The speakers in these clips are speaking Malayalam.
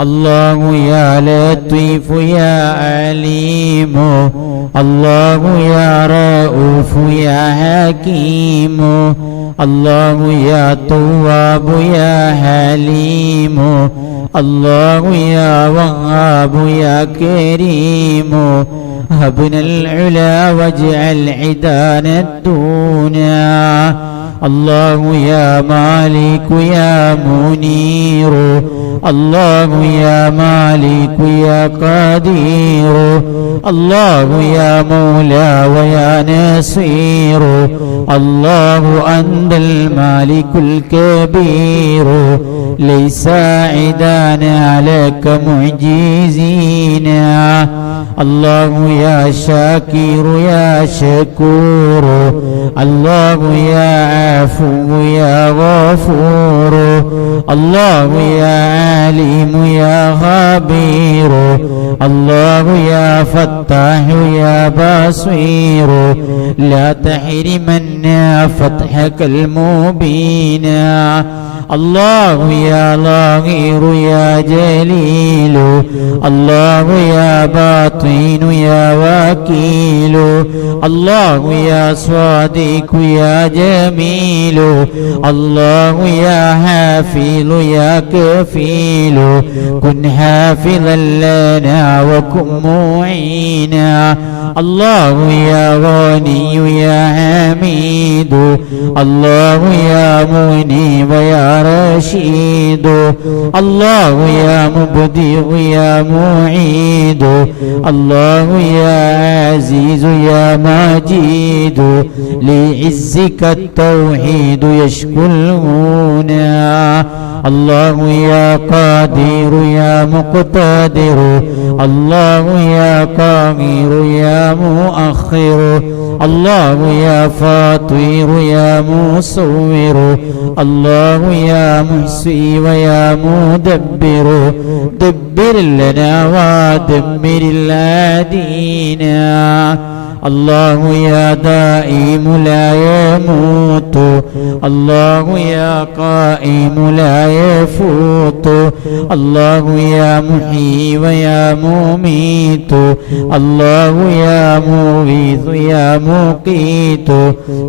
الله يا لطيف يا عليم الله يا رؤوف يا حكيم الله يا تواب يا حليم الله يا وهاب يا كريم هبنا العلا واجعل عدانا الدنيا الله يا مالك يا منير الله يا مالك يا قدير الله يا مولى ويا نصير الله أنت المالك الكبير ليس عدانا لك معجزين الله يا شاكر يا شكور الله يا عفو يا غفور الله يا عليم يا خبير الله يا فتاح يا بصير لا تحرمنا فتحك المبين الله يا ظاهر يا جليل الله يا باطن يا وكيل الله يا صادق يا جميل الله يا حافظ يا كفيل كن حافظا لنا وكن معينا الله يا غني يا حميد الله يا منيب يا رشيد الله يا مبدئ يا معيد الله يا عزيز يا مجيد لعزك التوحيد يشكو الغنى الله يا قادر يا مقتدر الله يا قاهر يا مؤخر الله يا فاطر يا مصور الله يا محصي ويا مدبر دبر لنا ودمر العادين الله يا دائم لا يموت الله يا قائم لا يفوت الله يا محيي ويا مميت الله يا مغيث يا مقيت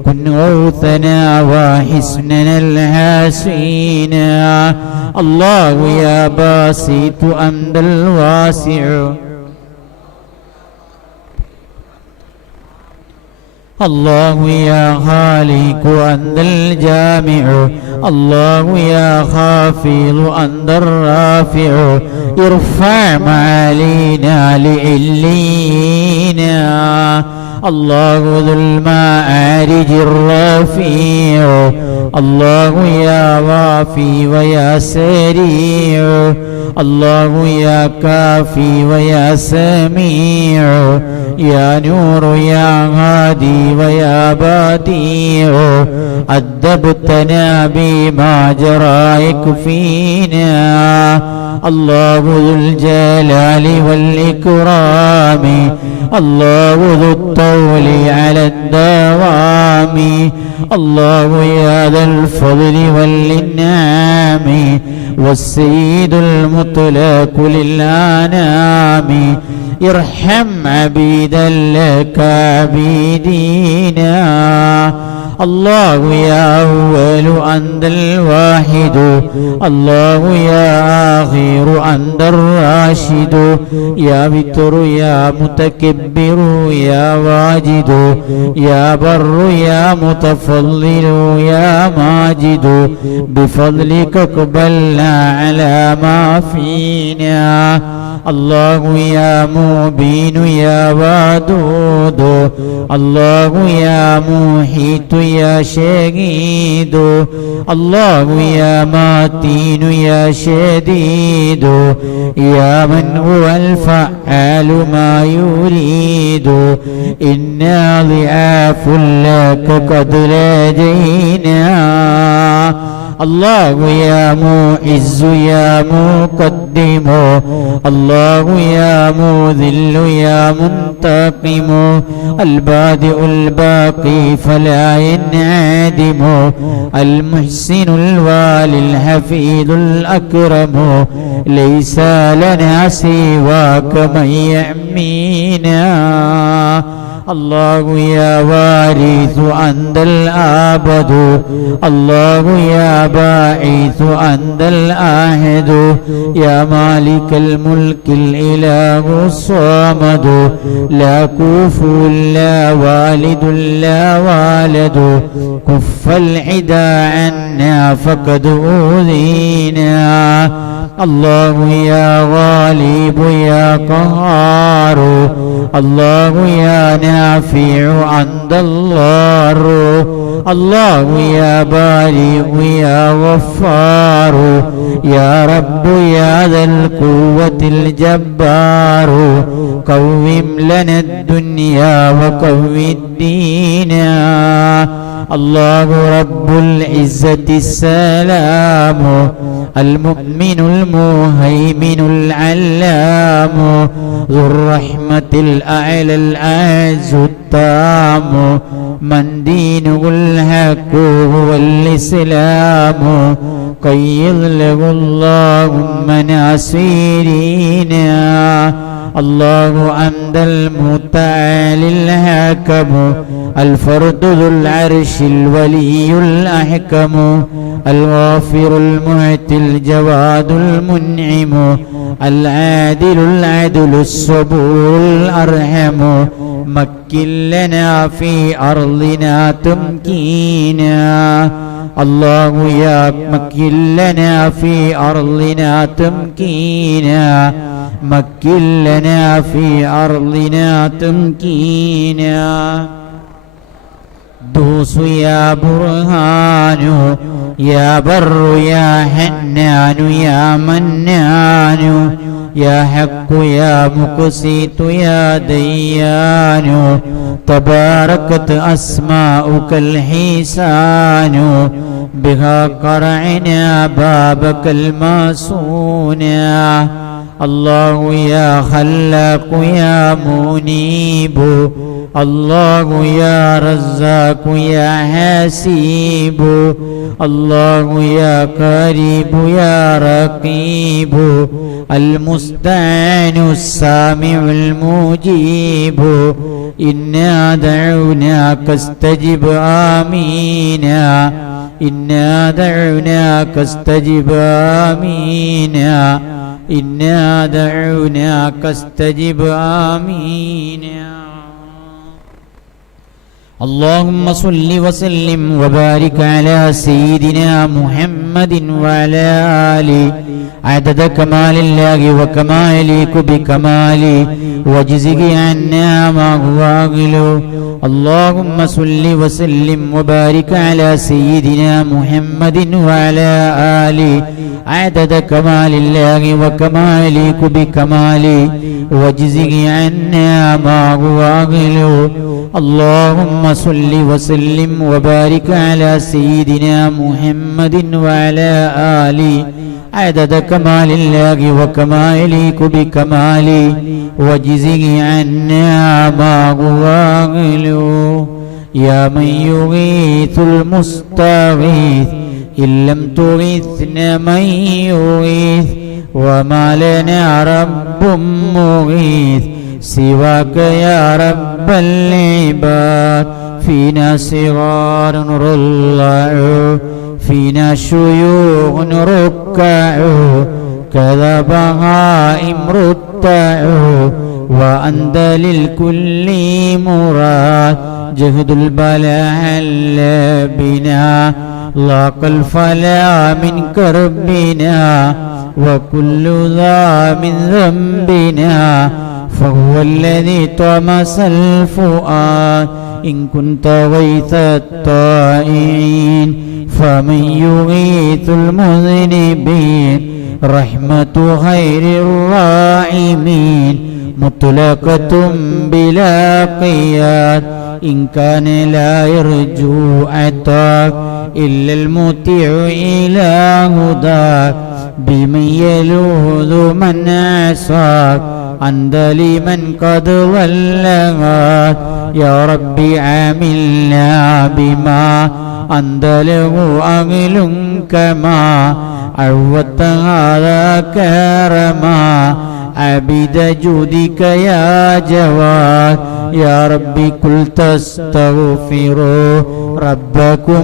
كن غوثنا وحسننا الحسينا الله يا باسط أنت الواسع الله يا خالق أنت الجامع الله يا خافض أنت الرافع ارفع معالينا لعلينا الله ذو المعارج الرفيع الله يا وافي ويا سريع الله يا كافي ويا سميع يا نور يا هادي ويا بديع أدبتنا بما جرى يكفينا الله ذو الجلال والإكرام الله ذو الطول على الدوام الله يا ذا الفضل والإنعام والسيد المطلق للأنام ارحم عبيدا لك عبيدينا الله يا أول أنت الواحد الله يا آخر أنت الراشد يا بتر يا متكبر يا واجد يا بر يا متفضل يا ماجد بفضلك اقبلنا على ما فينا الله يا مبين يا ودود الله يا محيط يا شهيد الله يا متين يا شديد يا من هو الفعال ما يريد إنا ضعاف لك قد لدينا الله يا معز يا مقدم الله يا مذل يا منتقم البادئ الباقي فلا ينعدم المحسن الوالي الحفيظ الأكرم ليس لنا سواك من يأمينا الله يا وارث أنت الآبد الله يا باعث أنت الآهد يا مالك الملك الإله الصمد لا كفو لا والد لا والد كف العدا عنا فقد أوذينا الله يا غالب يا قهار الله يا نافع أنت الله الله يا بارئ يا غفار يا رب يا ذا القوة الجبار قوم لنا الدنيا وقوم الدين الله رب العزة السلام المؤمن المهيمن العلام ذو الرحمة الأعلى الأعز التام من دينه الحق هو الإسلام قيض له اللهم ناصرينا الله أنت المتعالي الحكم الفرد ذو العرش الولي الأحكم الغافر المعطي الجواد المنعم العادل العدل الصبور الأرحم مكن لنا في أرضنا تمكينا الله يا مكن لنا في أرضنا تمكينا مكن لنا في أرضنا تمكينا دوس يا برهان يا بر يا حنان يا منان يا حق يا مقسط يا ديان تباركت أسماؤك الحسان بها قرعنا بابك الماسونا الله يا خلاق يا منيب الله يا رزاق يا حسيب الله يا قريب يا رقيب المستعان السامع المجيب إنا دعوناك استجب آمينا إنا دعوناك استجب آمينا إنا دعوناك استجب آمينا اللهم صل وسلم وبارك على سيدنا محمد وعلى آله عدد كمال الله وكمالك بكماله واجزه عنا ما هو أغلو اللهم صل وسلم وبارك على سيدنا محمد وعلى آله عدد كمال الله وكمالك بكماله واجزه عنا ما هو أغلو اللهم صل وسلم وبارك على سيدنا محمد وعلى آله عدد كمال الله وكمالك بكماله واجزه عنا ما هو أغلو يا من يغيث المستغيث إن لم تغيثنا من يغيث وما لنا رب مغيث سواك يا رب العباد فينا صغار رضع فينا شيوخ ركع كذا بهائم رتع وأنت للكل مراد جهد البلاء هل بنا لاق الفلا من كربنا وكل ذا من ذنبنا فهو الذي طمس الفؤاد إن كنت غيث الطائعين فمن يغيث المذنبين رحمة خير الراحمين مطلقة بلا قياد إن كان لا يرجو عطاك إلا المطيع إلى هداك بمن يلوذ من عصاك أنت لمن قد ولغاك يا ربي عاملنا بما أنت له أهل كما عودت هذا كرما عبد جودك يا جواد يا ربي قل تستغفروا ربكم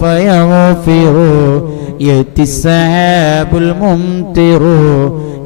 فيغفروا يأتي السحاب الممطر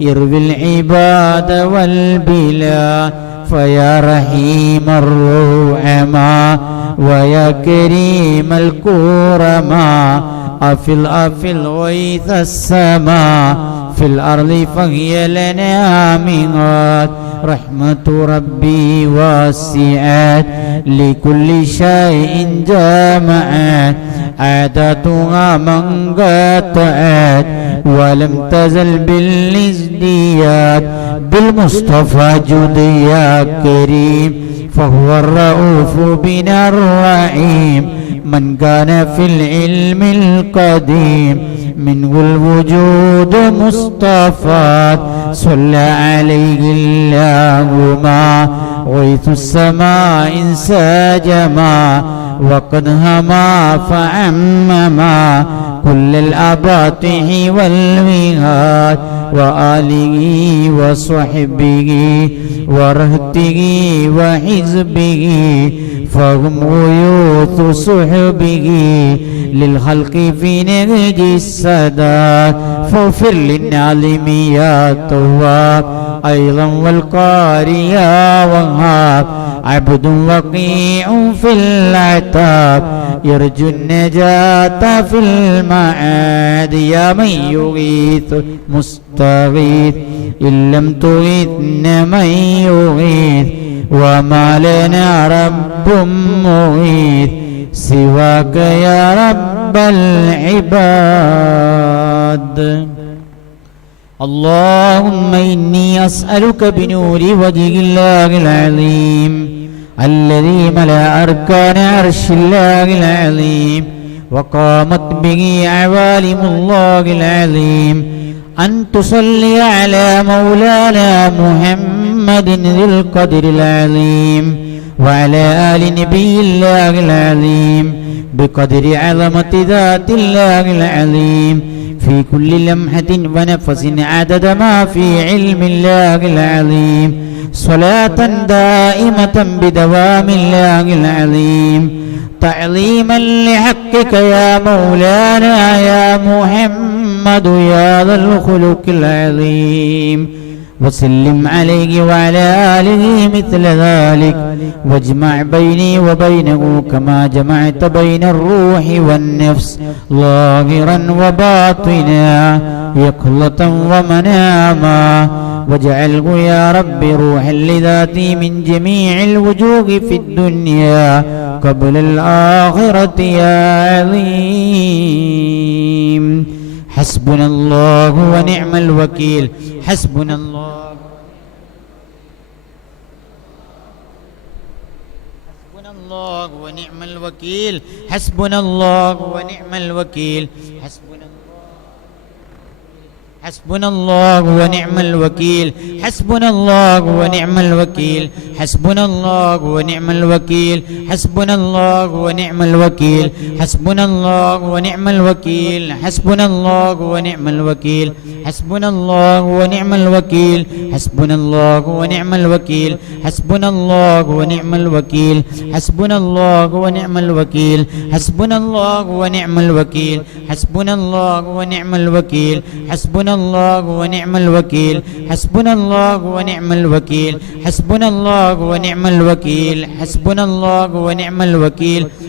يروي العباد والبلاد فيا رحيم الرحماء ويا كريم الكرماء أفل غيث السماء في الأرض فهي لنا ميعاد رحمة ربي واسعت لكل شيء جامعت عادتها من قطعت ولم تزل بالازدياد بالمصطفى جد يا كريم فهو الرؤوف بنا الرحيم من كان في العلم القديم منه الوجود مصطفى صلى عليه الله ما غيث السماء انسجما وقد هما فعمما كل الأباطح والوهاد وآله وصحبه ورهته وحزبه فهم غيوث صحبه للخلق في نهج السادات فاغفر للنعلم يا تواب أيضا والقارئ يا وهاب عبد وقيع في العتاب يرجو النجاة في المعاد يا من يغيث مستغيث إن لم تغيثن من يغيث وما لنا رب مغيث سواك يا رب العباد اللهم إني أسألك بنور وجه الله العظيم الذي ملأ أركان عرش الله العظيم وقامت به عوالم الله العظيم أن تصلي على مولانا محمد ذي القدر العظيم وعلى آل نبي الله العظيم بقدر عظمة ذات الله العظيم في كل لمحة ونفس عدد ما في علم الله العظيم صلاة دائمة بدوام الله العظيم تعظيما لحقك يا مولانا يا محمد يا ذا الخلق العظيم وسلم عليه وعلى آله مثل ذلك واجمع بيني وبينه كما جمعت بين الروح والنفس ظاهرا وباطنا يقظة ومناما واجعله يا رب روحا لذاتي من جميع الوجوه في الدنيا قبل الآخرة يا عظيم حسبنا الله ونعم الوكيل حسبنا الله ونعم الوكيل حسبنا الله ونعم الوكيل حسبنا الله ونعم الوكيل حسبنا الله ونعم الوكيل حسبنا الله ونعم الوكيل حسبنا الله ونعم الوكيل حسبنا الله ونعم الوكيل حسبنا الله ونعم الوكيل حسبنا الله ونعم الوكيل حسبنا الله ونعم الوكيل حسبنا الله ونعم الوكيل حسبنا الله ونعم الوكيل حسبنا الله ونعم الوكيل حسبنا الله ونعم الوكيل حسبنا الله ونعم الوكيل حسبنا الله ونعم الوكيل حسبنا الله ونعم الوكيل حسبنا الله ونعم الوكيل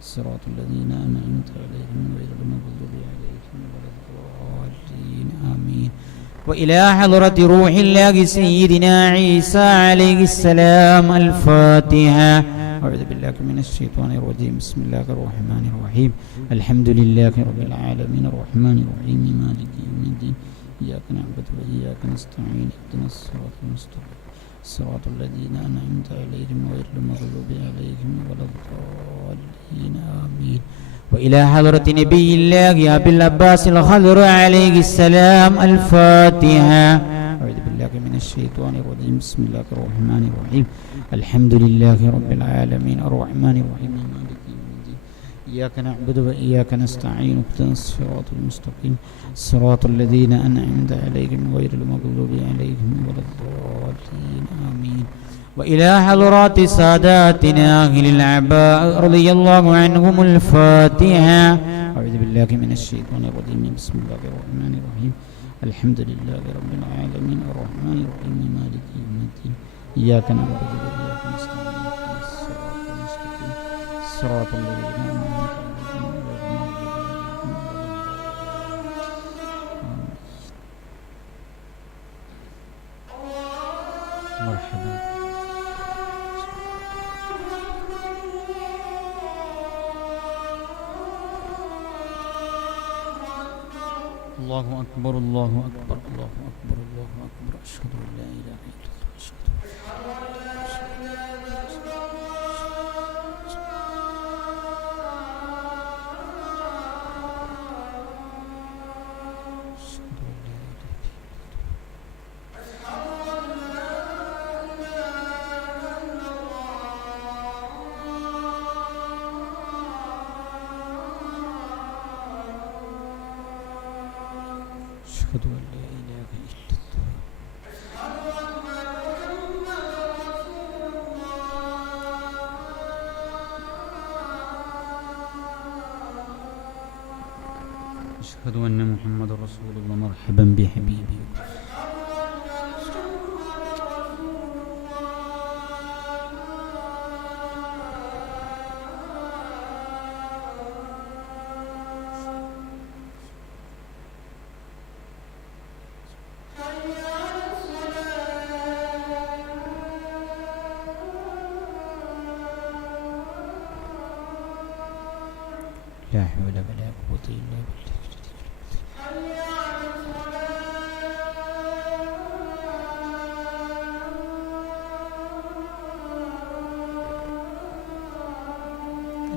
صراط الذين أنعمت عليهم غير المغضوب عليهم ولا الضالين آمين. وإلى حضرة روح الله سيدنا عيسى عليه السلام الفاتحة. أعوذ بالله من الشيطان الرجيم. بسم الله الرحمن الرحيم. الحمد لله رب العالمين الرحمن الرحيم مالك يوم الدين إياك نعبد وإياك نستعين اهدنا الصراط المستقيم صراط الذين أنعمت عليهم غير المغضوب عليهم ولا الضالين آمين. وإلى حضرة نبي الله أبي العباس الخضر عليه السلام الفاتحة. أعوذ بالله من الشيطان الرجيم. بسم الله الرحمن الرحيم. الحمد لله رب العالمين الرحمن الرحيم مالك يوم الدين إياك نعبد وإياك نستعين اهدنا الصراط المستقيم صراط الذين أنعمت عليهم غير المغضوب عليهم ولا الضالين آمين. وإلى حضرات ساداتنا أهل العباء رضي الله عنهم الفاتحة. أعوذ بالله من الشيطان الرجيم. بسم الله الرحمن الرحيم. الحمد لله رب العالمين الرحمن الرحيم مالك يوم الدين إياك نعبد وإياك نستعين اهدنا الصراط المستقيم صراط الذين أنعمت عليهم غير المغضوب عليهم. مرحبا. الله أكبر الله أكبر الله أكبر الله أكبر. أشهد أن لا إله إلا الله أشهد أشهد أن لا إله إلا الله. أشهد أن محمد رسول الله. مرحبا بحبيبي. لا حول ولا قوة إلا بالله.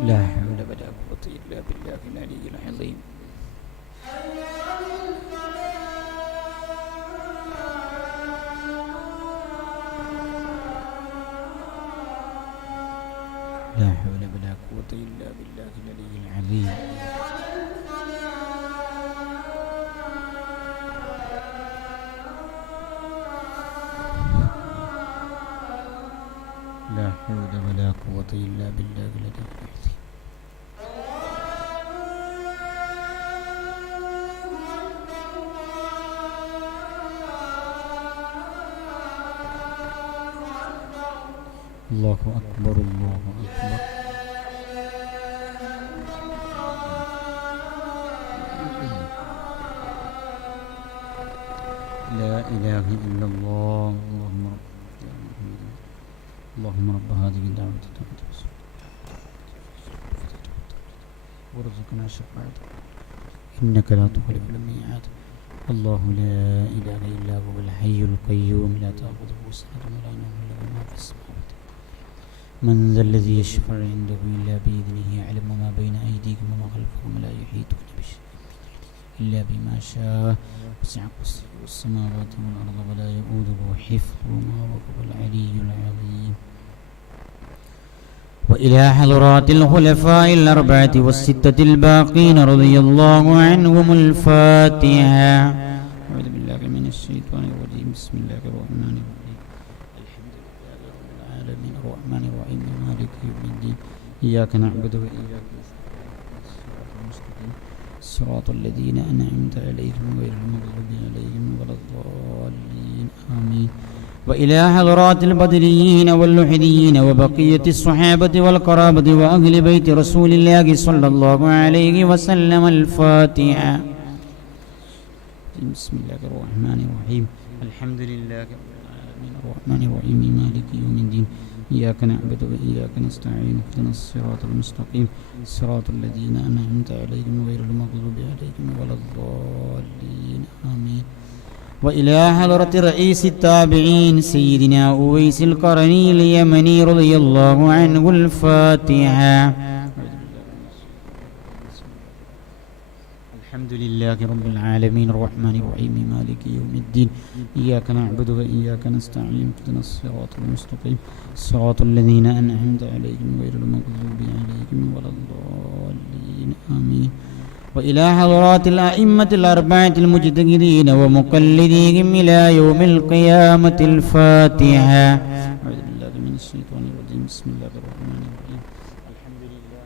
لا حول ولا قوة إلا بالله العلي العظيم. لا حول ولا قوة إلا بالله العلي العظيم. لا حول ولا قوة إلا بالله العلي العظيم. الله أكبر الله أكبر. لا إله إلا الله. اللهم رب هذه الدعوة وارزقنا شفاعتك إنك لا تخلف الميعاد. الله لا إله إلا هو الحي القيوم لا تأخذه سنة ولا نوم له ما في السماوات. من ذا الذي يشفع عنده إلا بإذنه يعلم ما بين أيديكم وما خلفكم لا يحيطون بشيء إلا بما شاء وسع كرسيه السماوات والأرض ولا يؤوده حفظهما وهو العلي العظيم. وإلى حضرات الخلفاء الأربعة والستة الباقين رضي الله عنهم الفاتحة. أعوذ بالله من الشيطان الرجيم. بسم الله الرحمن الرحيم. الحمد لله رب العالمين الرحمن الرحيم مالك يوم الدين إياك نعبد وإياك نستعين صراط الذين أنعمت عليهم غير المغضوب عليهم ولا الضالين آمين. وإلى حضرات البدريين واللحديين وبقية الصحابة والقرابة وأهل بيت رسول الله صلى الله عليه وسلم. الفاتحة. بسم الله الرحمن الرحيم. الحمد لله رب العالمين الرحمن الرحيم مالك يوم الدين إياك نعبد وإياك نستعين اهدنا الصراط المستقيم صراط الذين أنعمت عليهم غير المغضوب عليهم ولا الضالين آمين. وإلى حضرة رئيس التابعين سيدنا أويس القرني اليمني رضي الله عنه. الفاتحة. الحمد لله رب العالمين الرحمن الرحيم مالك يوم الدين إياك نعبد وإياك نستعين اهدنا الصراط المستقيم صراط الذين أنعمت عليهم غير المغضوب عليهم ولا الضالين آمين. وإلى حضرات الأئمة الأربعة المجتهدين ومقلديهم إلى يوم القيامة. الفاتحة. أعوذ بالله من الشيطان الرجيم. بسم الله الرحمن الرحيم. الحمد لله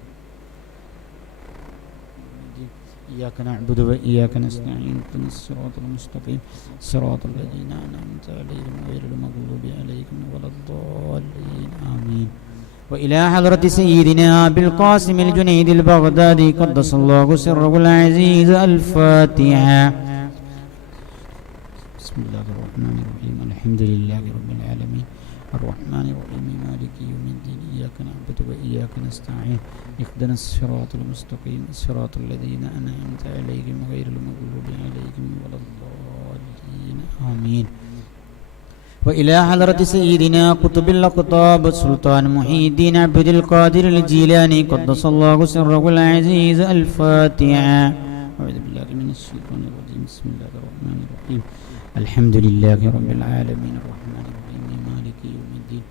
إياك نعبد وإياك نستعين اهدنا الصراط المستقيم صراط الذين أنعمت عليهم غير المغضوب عليهم ولا الضالين آمين. وإلى حضرة سيدنا أبي القاسم الجنيد البغدادي قدس الله سره العزيز. الفاتحة. بسم الله الرحمن الرحيم. الحمد لله رب العالمين الرحمن الرحيم مالك يوم الدين إياك نعبد وإياك نستعين اهدنا الصراط المستقيم صراط الذين أنعمت عليهم غير المغضوب عليهم ولا الضالين آمين. وإلى حضرة سيدنا قطب الأقطاب سلطان محي الدين عبد القادر الجيلاني قدس الله سره العزيز. الفاتحة. أعوذ بالله من الشيطان الرجيم. بسم الله الرحمن الرحيم. الحمد لله رب العالمين الرحمن الرحيم مالك يوم الدين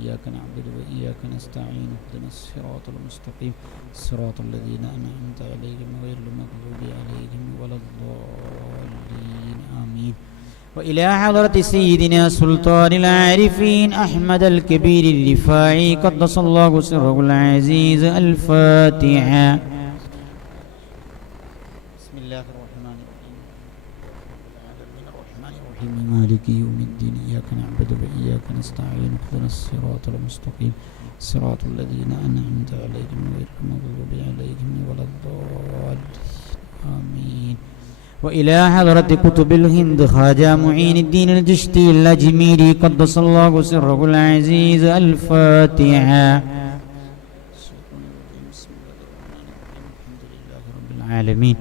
إياك نعبد وإياك نستعين اهدنا الصراط المستقيم صراط الذين أنعمت عليهم غير المغضوب عليهم ولا الضالين آمين. وإلى حضرة سيدنا سلطان العارفين أحمد الكبير الرفاعي قدس الله سره العزيز. الفاتحة. بسم الله الرحمن الرحيم. الرحمن الرحيم مالك يوم الدين إياك نعبد وإياك نستعين اهدنا الصراط المستقيم صراط الذين أنعمت عليهم غير المغضوب عليهم ولا الضالين آمين. وإلى حضرة كتب الهند خواجة معين الدين الجشتي الأجميري قدس الله سره العزيز. الفاتحة. بسم الله الرحمن الرحيم. الحمد لله رب العالمين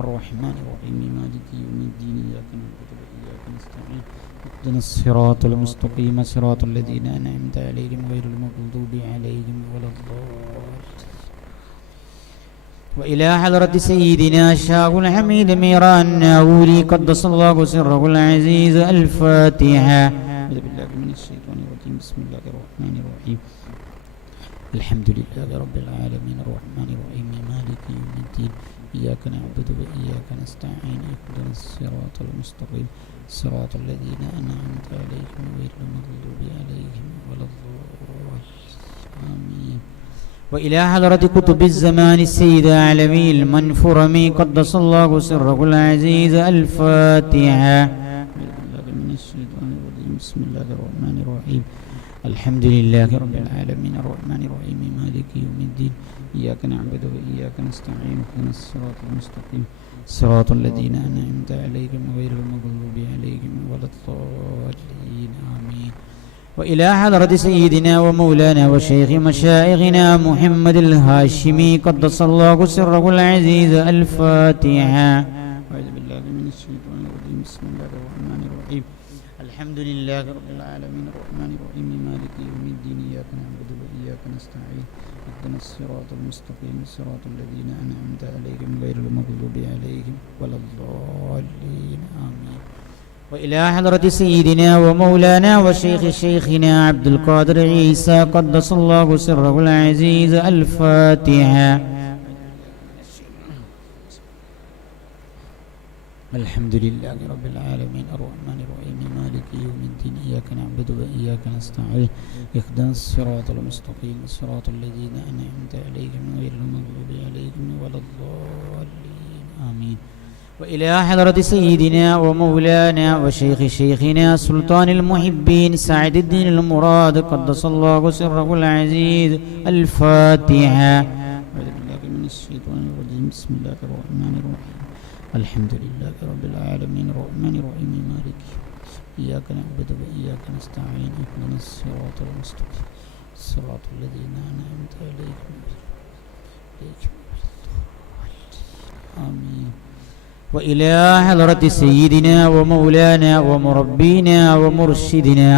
الرحمن الرحيم مالك يوم الدين إياك نعبد وإياك نستعين اهدنا الصراط المستقيم صراط الذين أنعمت عليهم غير المغضوب عليهم ولا الضالين. وإلى حضرة سيدنا شاه الحميد ميران الناوري قدس الله سره العزيز. الفاتحة. أعوذ بالله من الشيطان الرجيم. بسم الله الرحمن الرحيم. الحمد لله رب العالمين الرحمن الرحيم مالك يوم الدين إياك نعبد وإياك نستعين اهدنا الصراط المستقيم صراط الذين أنعمت عليهم غير المغضوب عليهم ولا الضالين آمين. وإلى حضرة كتب الزمان السيد العالمي المنفرمي قدس الله سره العزيز. الفاتحة. من الشيطان الرجيم. بسم الله الرحمن الرحيم. الحمد لله رب العالمين الرحمن الرحيم مالك يوم الدين إياك نعبد وإياك نستعين اهدنا الصراط المستقيم صراط الذين أنعمت عليهم غير المغضوب عليهم ولا الضالين آمين. وإلى حضرة سيدنا ومولانا وشيخ مشايخنا محمد الهاشمي قدس الله سره العزيز. الفاتحة. أعوذ بالله من الشيطان الرجيم. بسم الله الرحمن الرحيم. الحمد لله رب العالمين الرحمن الرحيم مالك يوم الدين إياك نعبد وإياك نستعين اهدنا الصراط المستقيم صراط الذين أنعمت عليهم غير المغضوب عليهم ولا الضالين آمين. وإلى حضرة سيدنا ومولانا وشيخ شيخنا عبد القادر عيسى قدس الله سره العزيز. الفاتحة. الحمد لله رب العالمين الرحمن الرحيم مالك يوم الدين إياك نعبد وإياك نستعين اهدنا الصراط المستقيم صراط الذين أنعمت عليهم غير المغضوب عليهم ولا الضالين آمين. وإلى حضرة سيدنا ومولانا وشيخ شيخنا سلطان المحبين سعد الدين المراد قدس الله سره العزيز. الفاتحة. أعوذ بالله من الشيطان الرجيم. بسم الله الرحمن الرحيم. الحمد لله رب العالمين الرحمن الرحيم مالك إياك نعبد وإياك نستعين اهدنا الصراط المستقيم صراط الذين أنعمت عليهم آمين. وإلى حضرة سيدنا ومولانا ومربينا ومرشدنا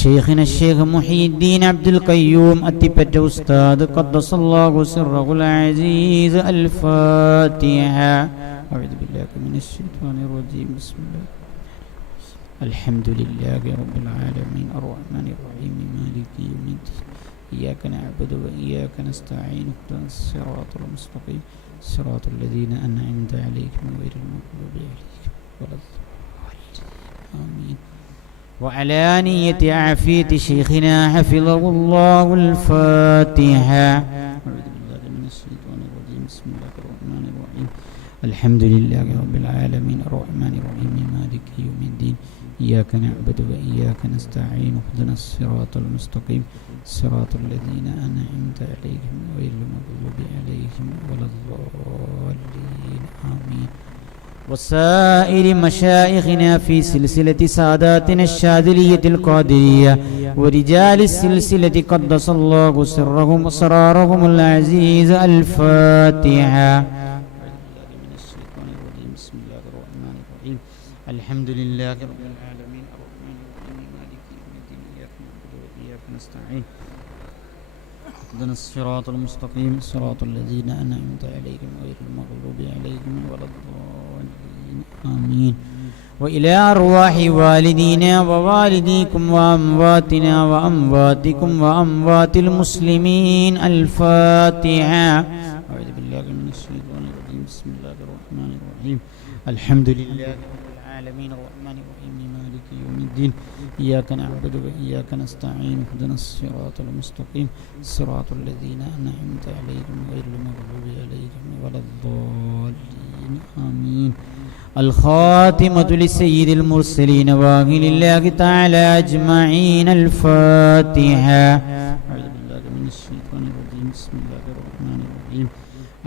شيخنا الشيخ محي الدين عبد القيوم التبت أستاذ قدس الله سره العزيز. الفاتحة. أعوذ بالله من الشيطان الرجيم. بسم الله. الحمد لله رب العالمين الرحمن الرحيم مالك يوم الدين إياك نعبد وإياك نستعين اهدنا الصراط المستقيم صراط الذين أنعمت عليهم غير المغضوب عليهم ولا الضالين آمين. وعلى نية عافية شيخنا حفظه الله. الفاتحة. أعوذ بالله من الشيطان الرجيم. بسم الله الرحمن الرحيم. الحمد لله رب العالمين الرحمن الرحيم مالك يوم الدين إياك نعبد وإياك نستعين اهدنا الصراط المستقيم صراط الذين أنعمت عليهم غير المغضوب عليهم ولا الضالين آمين. وسائر مشايخنا في سلسلة ساداتنا الشاذلية القادرية ورجال السلسلة قدس الله سرهم وسرارهم العزيز. الفاتحة. الحمد لله رب العالمين الرحمن الرحيم مالك يوم الدين إياك نعبد وإياك نستعين اهدنا الصراط المستقيم صراط الذين أنعمت عليهم غير المغضوب عليهم ولا الضالين آمين. وإلى أرواح والدينا ووالديكم وأمواتنا وأمواتكم وأموات المسلمين. الفاتحة. أعوذ بالله من الشيطان الرجيم. بسم الله الرحمن الرحيم. الحمد لله العالمين الرحمن الرحيم مالك يوم الدين إياك نعبد وإياك نستعين اهدنا الصراط المستقيم صراط الذين أنعمت عليهم غير المغضوب عليهم ولا الضالين آمين. الخاتمة لسيد المرسلين وآخر الله تعالى أجمعين. الفاتحة. أعوذ بالله من الشيطان الرجيم. بسم الله الرحمن الرحيم.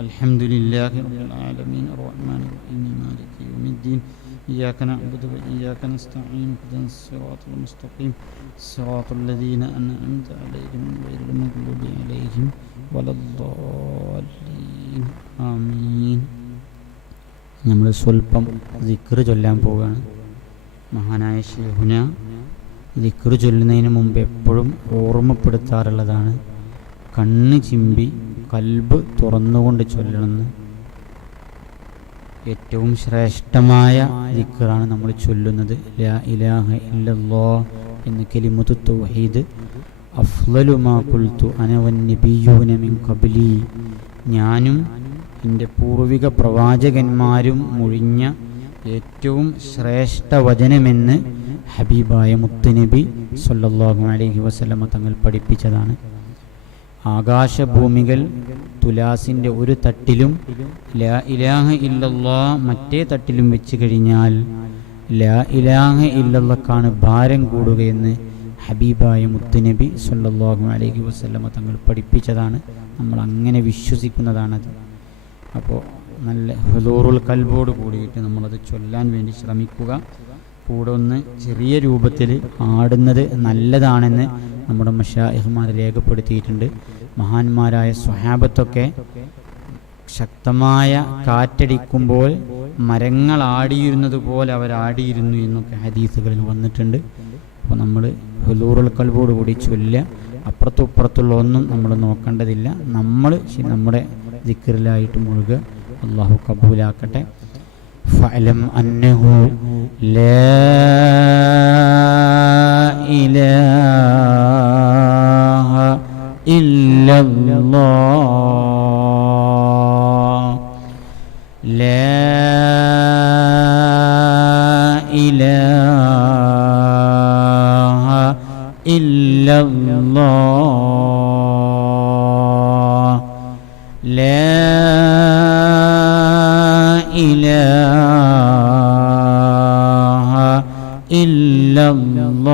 الحمد لله رب العالمين الرحمن الرحيم مالك يوم الدين إياك نعبد وإياك نستعين اهدنا الصراط المستقيم صراط الذين أنعمت عليهم غير المغضوب عليهم ولا الضالين آمين. നമ്മൾ സ്വല്പം ദിക്ർ ചൊല്ലാൻ പോവുകയാണ്. മഹാനായ ശൈഖുന ദിക്ർ ചൊല്ലുന്നതിന് മുമ്പ് എപ്പോഴും ഓർമ്മപ്പെടുത്താറുള്ളതാണ് കണ്ണ് ചിമ്പി കൽബ് തുറന്നുകൊണ്ട് ചൊല്ലണമെന്ന്. ഏറ്റവും ശ്രേഷ്ഠമായ ദിക്റാണ് നമ്മൾ ചൊല്ലുന്നത്. ലാ ഇലാഹ ഇല്ലല്ലാഹ് എന്ന കലിമത്തു തൗഹീദ്. അഫ്ളലു മാ ഖുൽതു അന വന്നബിയ്യൂന മിൻ ഖബ്ലി. ഞാനും എൻ്റെ പൂർവിക പ്രവാചകന്മാരും മൊഴിഞ്ഞ ഏറ്റവും ശ്രേഷ്ഠ വചനമെന്ന് ഹബീബായ മുത്തുനബി സ്വല്ലല്ലാഹു അലൈഹി വസല്ലമ തങ്ങൾ പഠിപ്പിച്ചതാണ്. ആകാശഭൂമികൾ തുലാസിൻ്റെ ഒരു തട്ടിലും ലാ ഇലാഹ ഇല്ലല്ലാഹ് മറ്റേ തട്ടിലും വെച്ച് കഴിഞ്ഞാൽ ലാ ഇലാഹ ഇല്ലല്ലാഹ്ക്കാണ് ഭാരം കൂടുകയെന്ന് ഹബീബായ മുത്തുനബി സ്വല്ലല്ലാഹു അലൈഹി വസല്ലമ തങ്ങൾ പഠിപ്പിച്ചതാണ്. നമ്മൾ അങ്ങനെ വിശ്വസിക്കുന്നതാണത്. അപ്പോൾ നല്ല ഹുദൂറുൽ കൽബോട് കൂടിയിട്ട് നമ്മളത് ചൊല്ലാൻ വേണ്ടി ശ്രമിക്കുക. കൂടെ ഒന്ന് ചെറിയ രൂപത്തിൽ ആടുന്നത് നല്ലതാണെന്ന് നമ്മുടെ മശായിഖ്മാർ രേഖപ്പെടുത്തിയിട്ടുണ്ട്. മഹാന്മാരായ സ്വഹാബത്തൊക്കെ ശക്തമായ കാറ്റടിക്കുമ്പോൾ മരങ്ങൾ ആടിയിരുന്നത് പോലെ അവരാടിയിരുന്നു എന്നൊക്കെ ഹദീസുകളിൽ വന്നിട്ടുണ്ട്. അപ്പോൾ നമ്മൾ ഹുദൂറുൽ കൽബോട് കൂടി ചൊല്ലുക. അപ്പുറത്തും ഇപ്പുറത്തുള്ള ഒന്നും നമ്മൾ നോക്കേണ്ടതില്ല. നമ്മൾ നമ്മുടെ ദിക്റിലായിട്ട് മുഴുകുക. അള്ളാഹു കബൂലാക്കട്ടെ. فاعلم أنه لا إله إلا الله لا إله إلا الله لا إله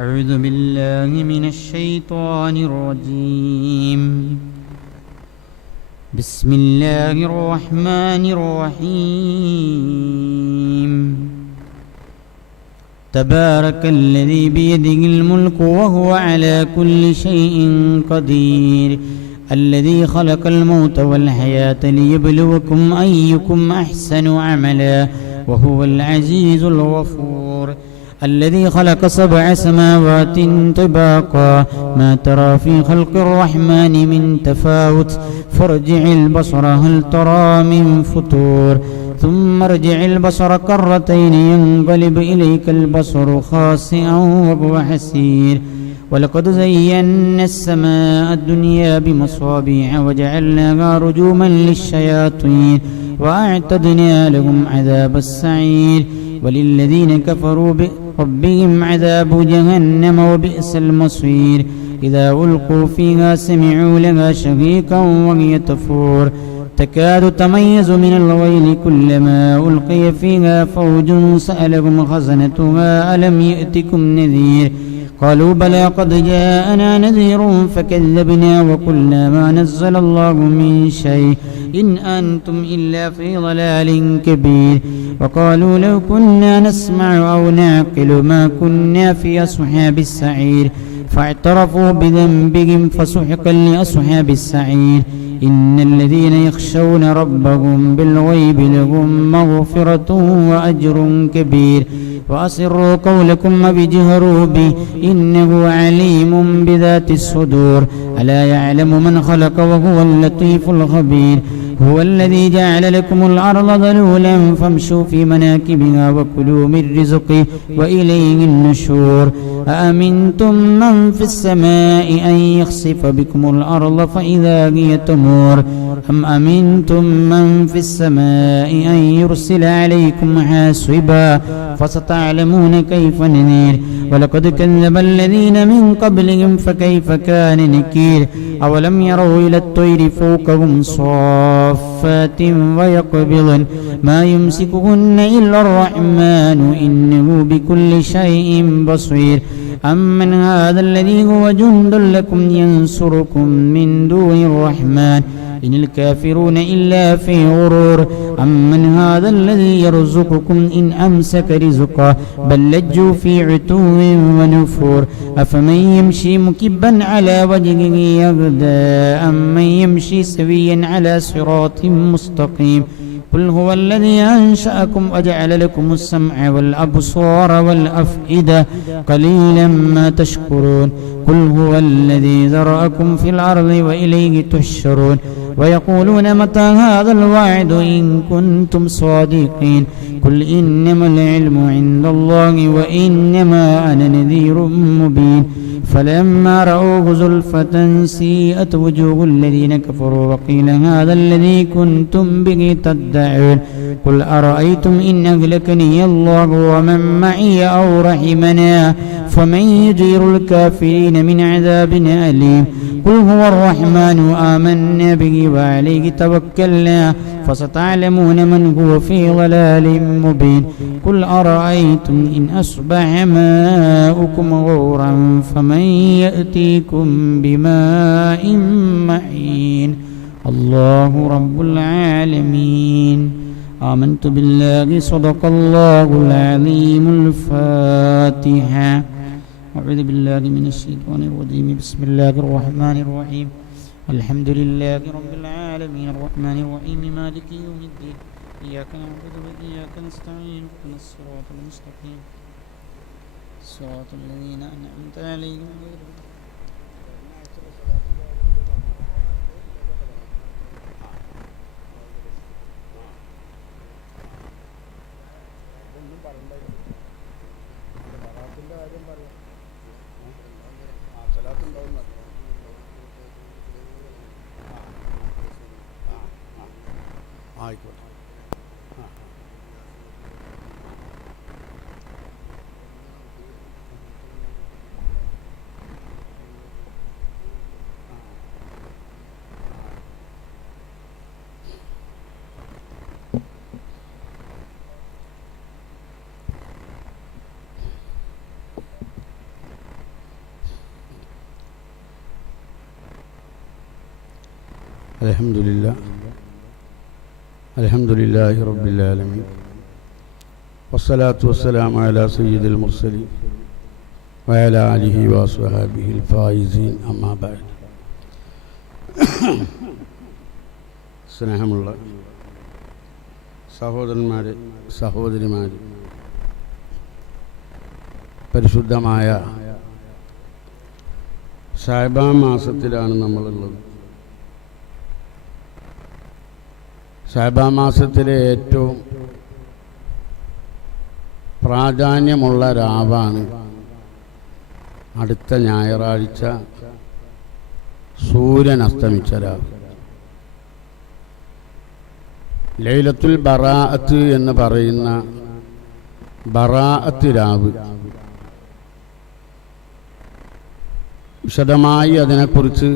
أعوذ بالله من الشيطان الرجيم. بسم الله الرحمن الرحيم. تبارك الذي بيده الملك وهو على كل شيء قدير. الذي خلق الموت والحياة ليبلوكم أيكم أحسن عملا وهو العزيز الغفور. الذي خلق 7 سماوات طباقا ما ترى في خلق الرحمن من تفاوت فارجع البصر هل ترى من فطور ثم ارجع البصر كرتين ينقلب إليك البصر خاسئا وهو حسير. ولقد زينا السماء الدنيا بمصابيح وجعلناها رجوما للشياطين وأعتدنا لهم عذاب السعير. وللذين كفروا بربهم عذاب جهنم وبئس المصير. إذا ألقوا فيها سمعوا لها شهيقا وهي تفور تكاد تميز من الغيظ كلما ألقي فيها فوج سألهم خزنتها ألم يأتكم نذير قالوا بلى قد جاءنا نذير فكذبنا وقلنا ما نزل الله من شيء إن أنتم إلا في ضلال كبير. وقالوا لو كنا نسمع أو نعقل ما كنا في أصحاب السعير فاعترفوا بذنبهم فسحقا لأصحاب السعير. إن الذين يخشون ربهم بالغيب لهم مغفرة وأجر كبير. وأسروا قولكم وبجهروا به إنه عليم بذات الصدور. ألا يعلم من خلق وهو اللطيف الخبير. هو الذي جعل لكم الأرض ذلولا فامشوا في مناكبها وكلوا من رزقه وإليه النشور. أأمنتم من في السماء أن يخسف بكم الأرض فإذا هي تمور أم أمنتم من في السماء أن يرسل عليكم حاصبا فستعلمون كيف نذير. ولقد كذب الذين من قبلهم فكيف كان نكير. أولم يروا إلى الطير فوقهم صافات ويقبضن ما يمسكهن إلا الرحمن إنه بكل شيء بصير. أمن هذا الذي هو جند لكم ينصركم من دون الرحمن إن الكافرون إلا في غرور. أمن هذا الذي يرزقكم إن أمسك رزقه بل لجوا في عتو ونفور. أفمن يمشي مكبا على وجهه يهدى أمن يمشي سويا على صراط مستقيم. قل هو الذي أنشأكم وجعل لكم السمع والأبصار والأفئدة قليلا ما تشكرون. قل هو الذي ذرأكم في الأرض وإليه تحشرون. ويقولون متى هذا الوعد إن كنتم صادقين. قل إنما العلم عند الله وإنما أنا نذير مبين. فلما رأوه زلفة سيئت وجوه الذين كفروا وقيل هذا الذي كنتم به تدعون. قل أرأيتم إن أهلكني الله ومن معي أو رحمنا فمن يجير الكافرين من عذاب أليم. قل هو الرحمن آمنا به وعليه توكلنا فستعلمون من هو في ضلال مبين. قل أرأيتم إن أصبح ماؤكم غورا فمن يأتيكم بماء معين. الله رب العالمين. آمنت بالله صدق الله العظيم. الفاتحة. أعوذ بالله من الشيطان الرجيم. بسم الله الرحمن الرحيم. الحمد لله رب العالمين الرحمن الرحيم مالك يوم الدين إياك نعبد وإياك نستعين اهدنا الصراط المستقيم صراط الذين أنعمت عليهم غير ആയിക്കോട്ടെ. അൽഹംദുലില്ലാഹി റബ്ബിൽ ആലമീൻ വസ്സലാത്തു വസ്സലാമു അലാ സയ്യിദിൽ മുർസലീൻ വഅലാ ആലിഹി വസ്വഹാബിഹിൽ ഫായിസീൻ അമ്മാ ബഅദ്. സ്നേഹമുള്ള സഹോദരന്മാരെ, സഹോദരിമാരെ, പരിശുദ്ധമായ ശഅബാൻ മാസത്തിലാണ് നമ്മളുള്ളത്. ശഅബാൻ മാസത്തിലെ ഏറ്റവും പ്രാധാന്യമുള്ള രാവാണ് അടുത്ത ഞായറാഴ്ച സൂര്യൻ അസ്തമിച്ച രാവ്. ലൈലത്തുൽ ബറാഅത്ത് എന്ന് പറയുന്ന ബറാഅത്ത് രാവ്. വിശദമായി അതിനെക്കുറിച്ച്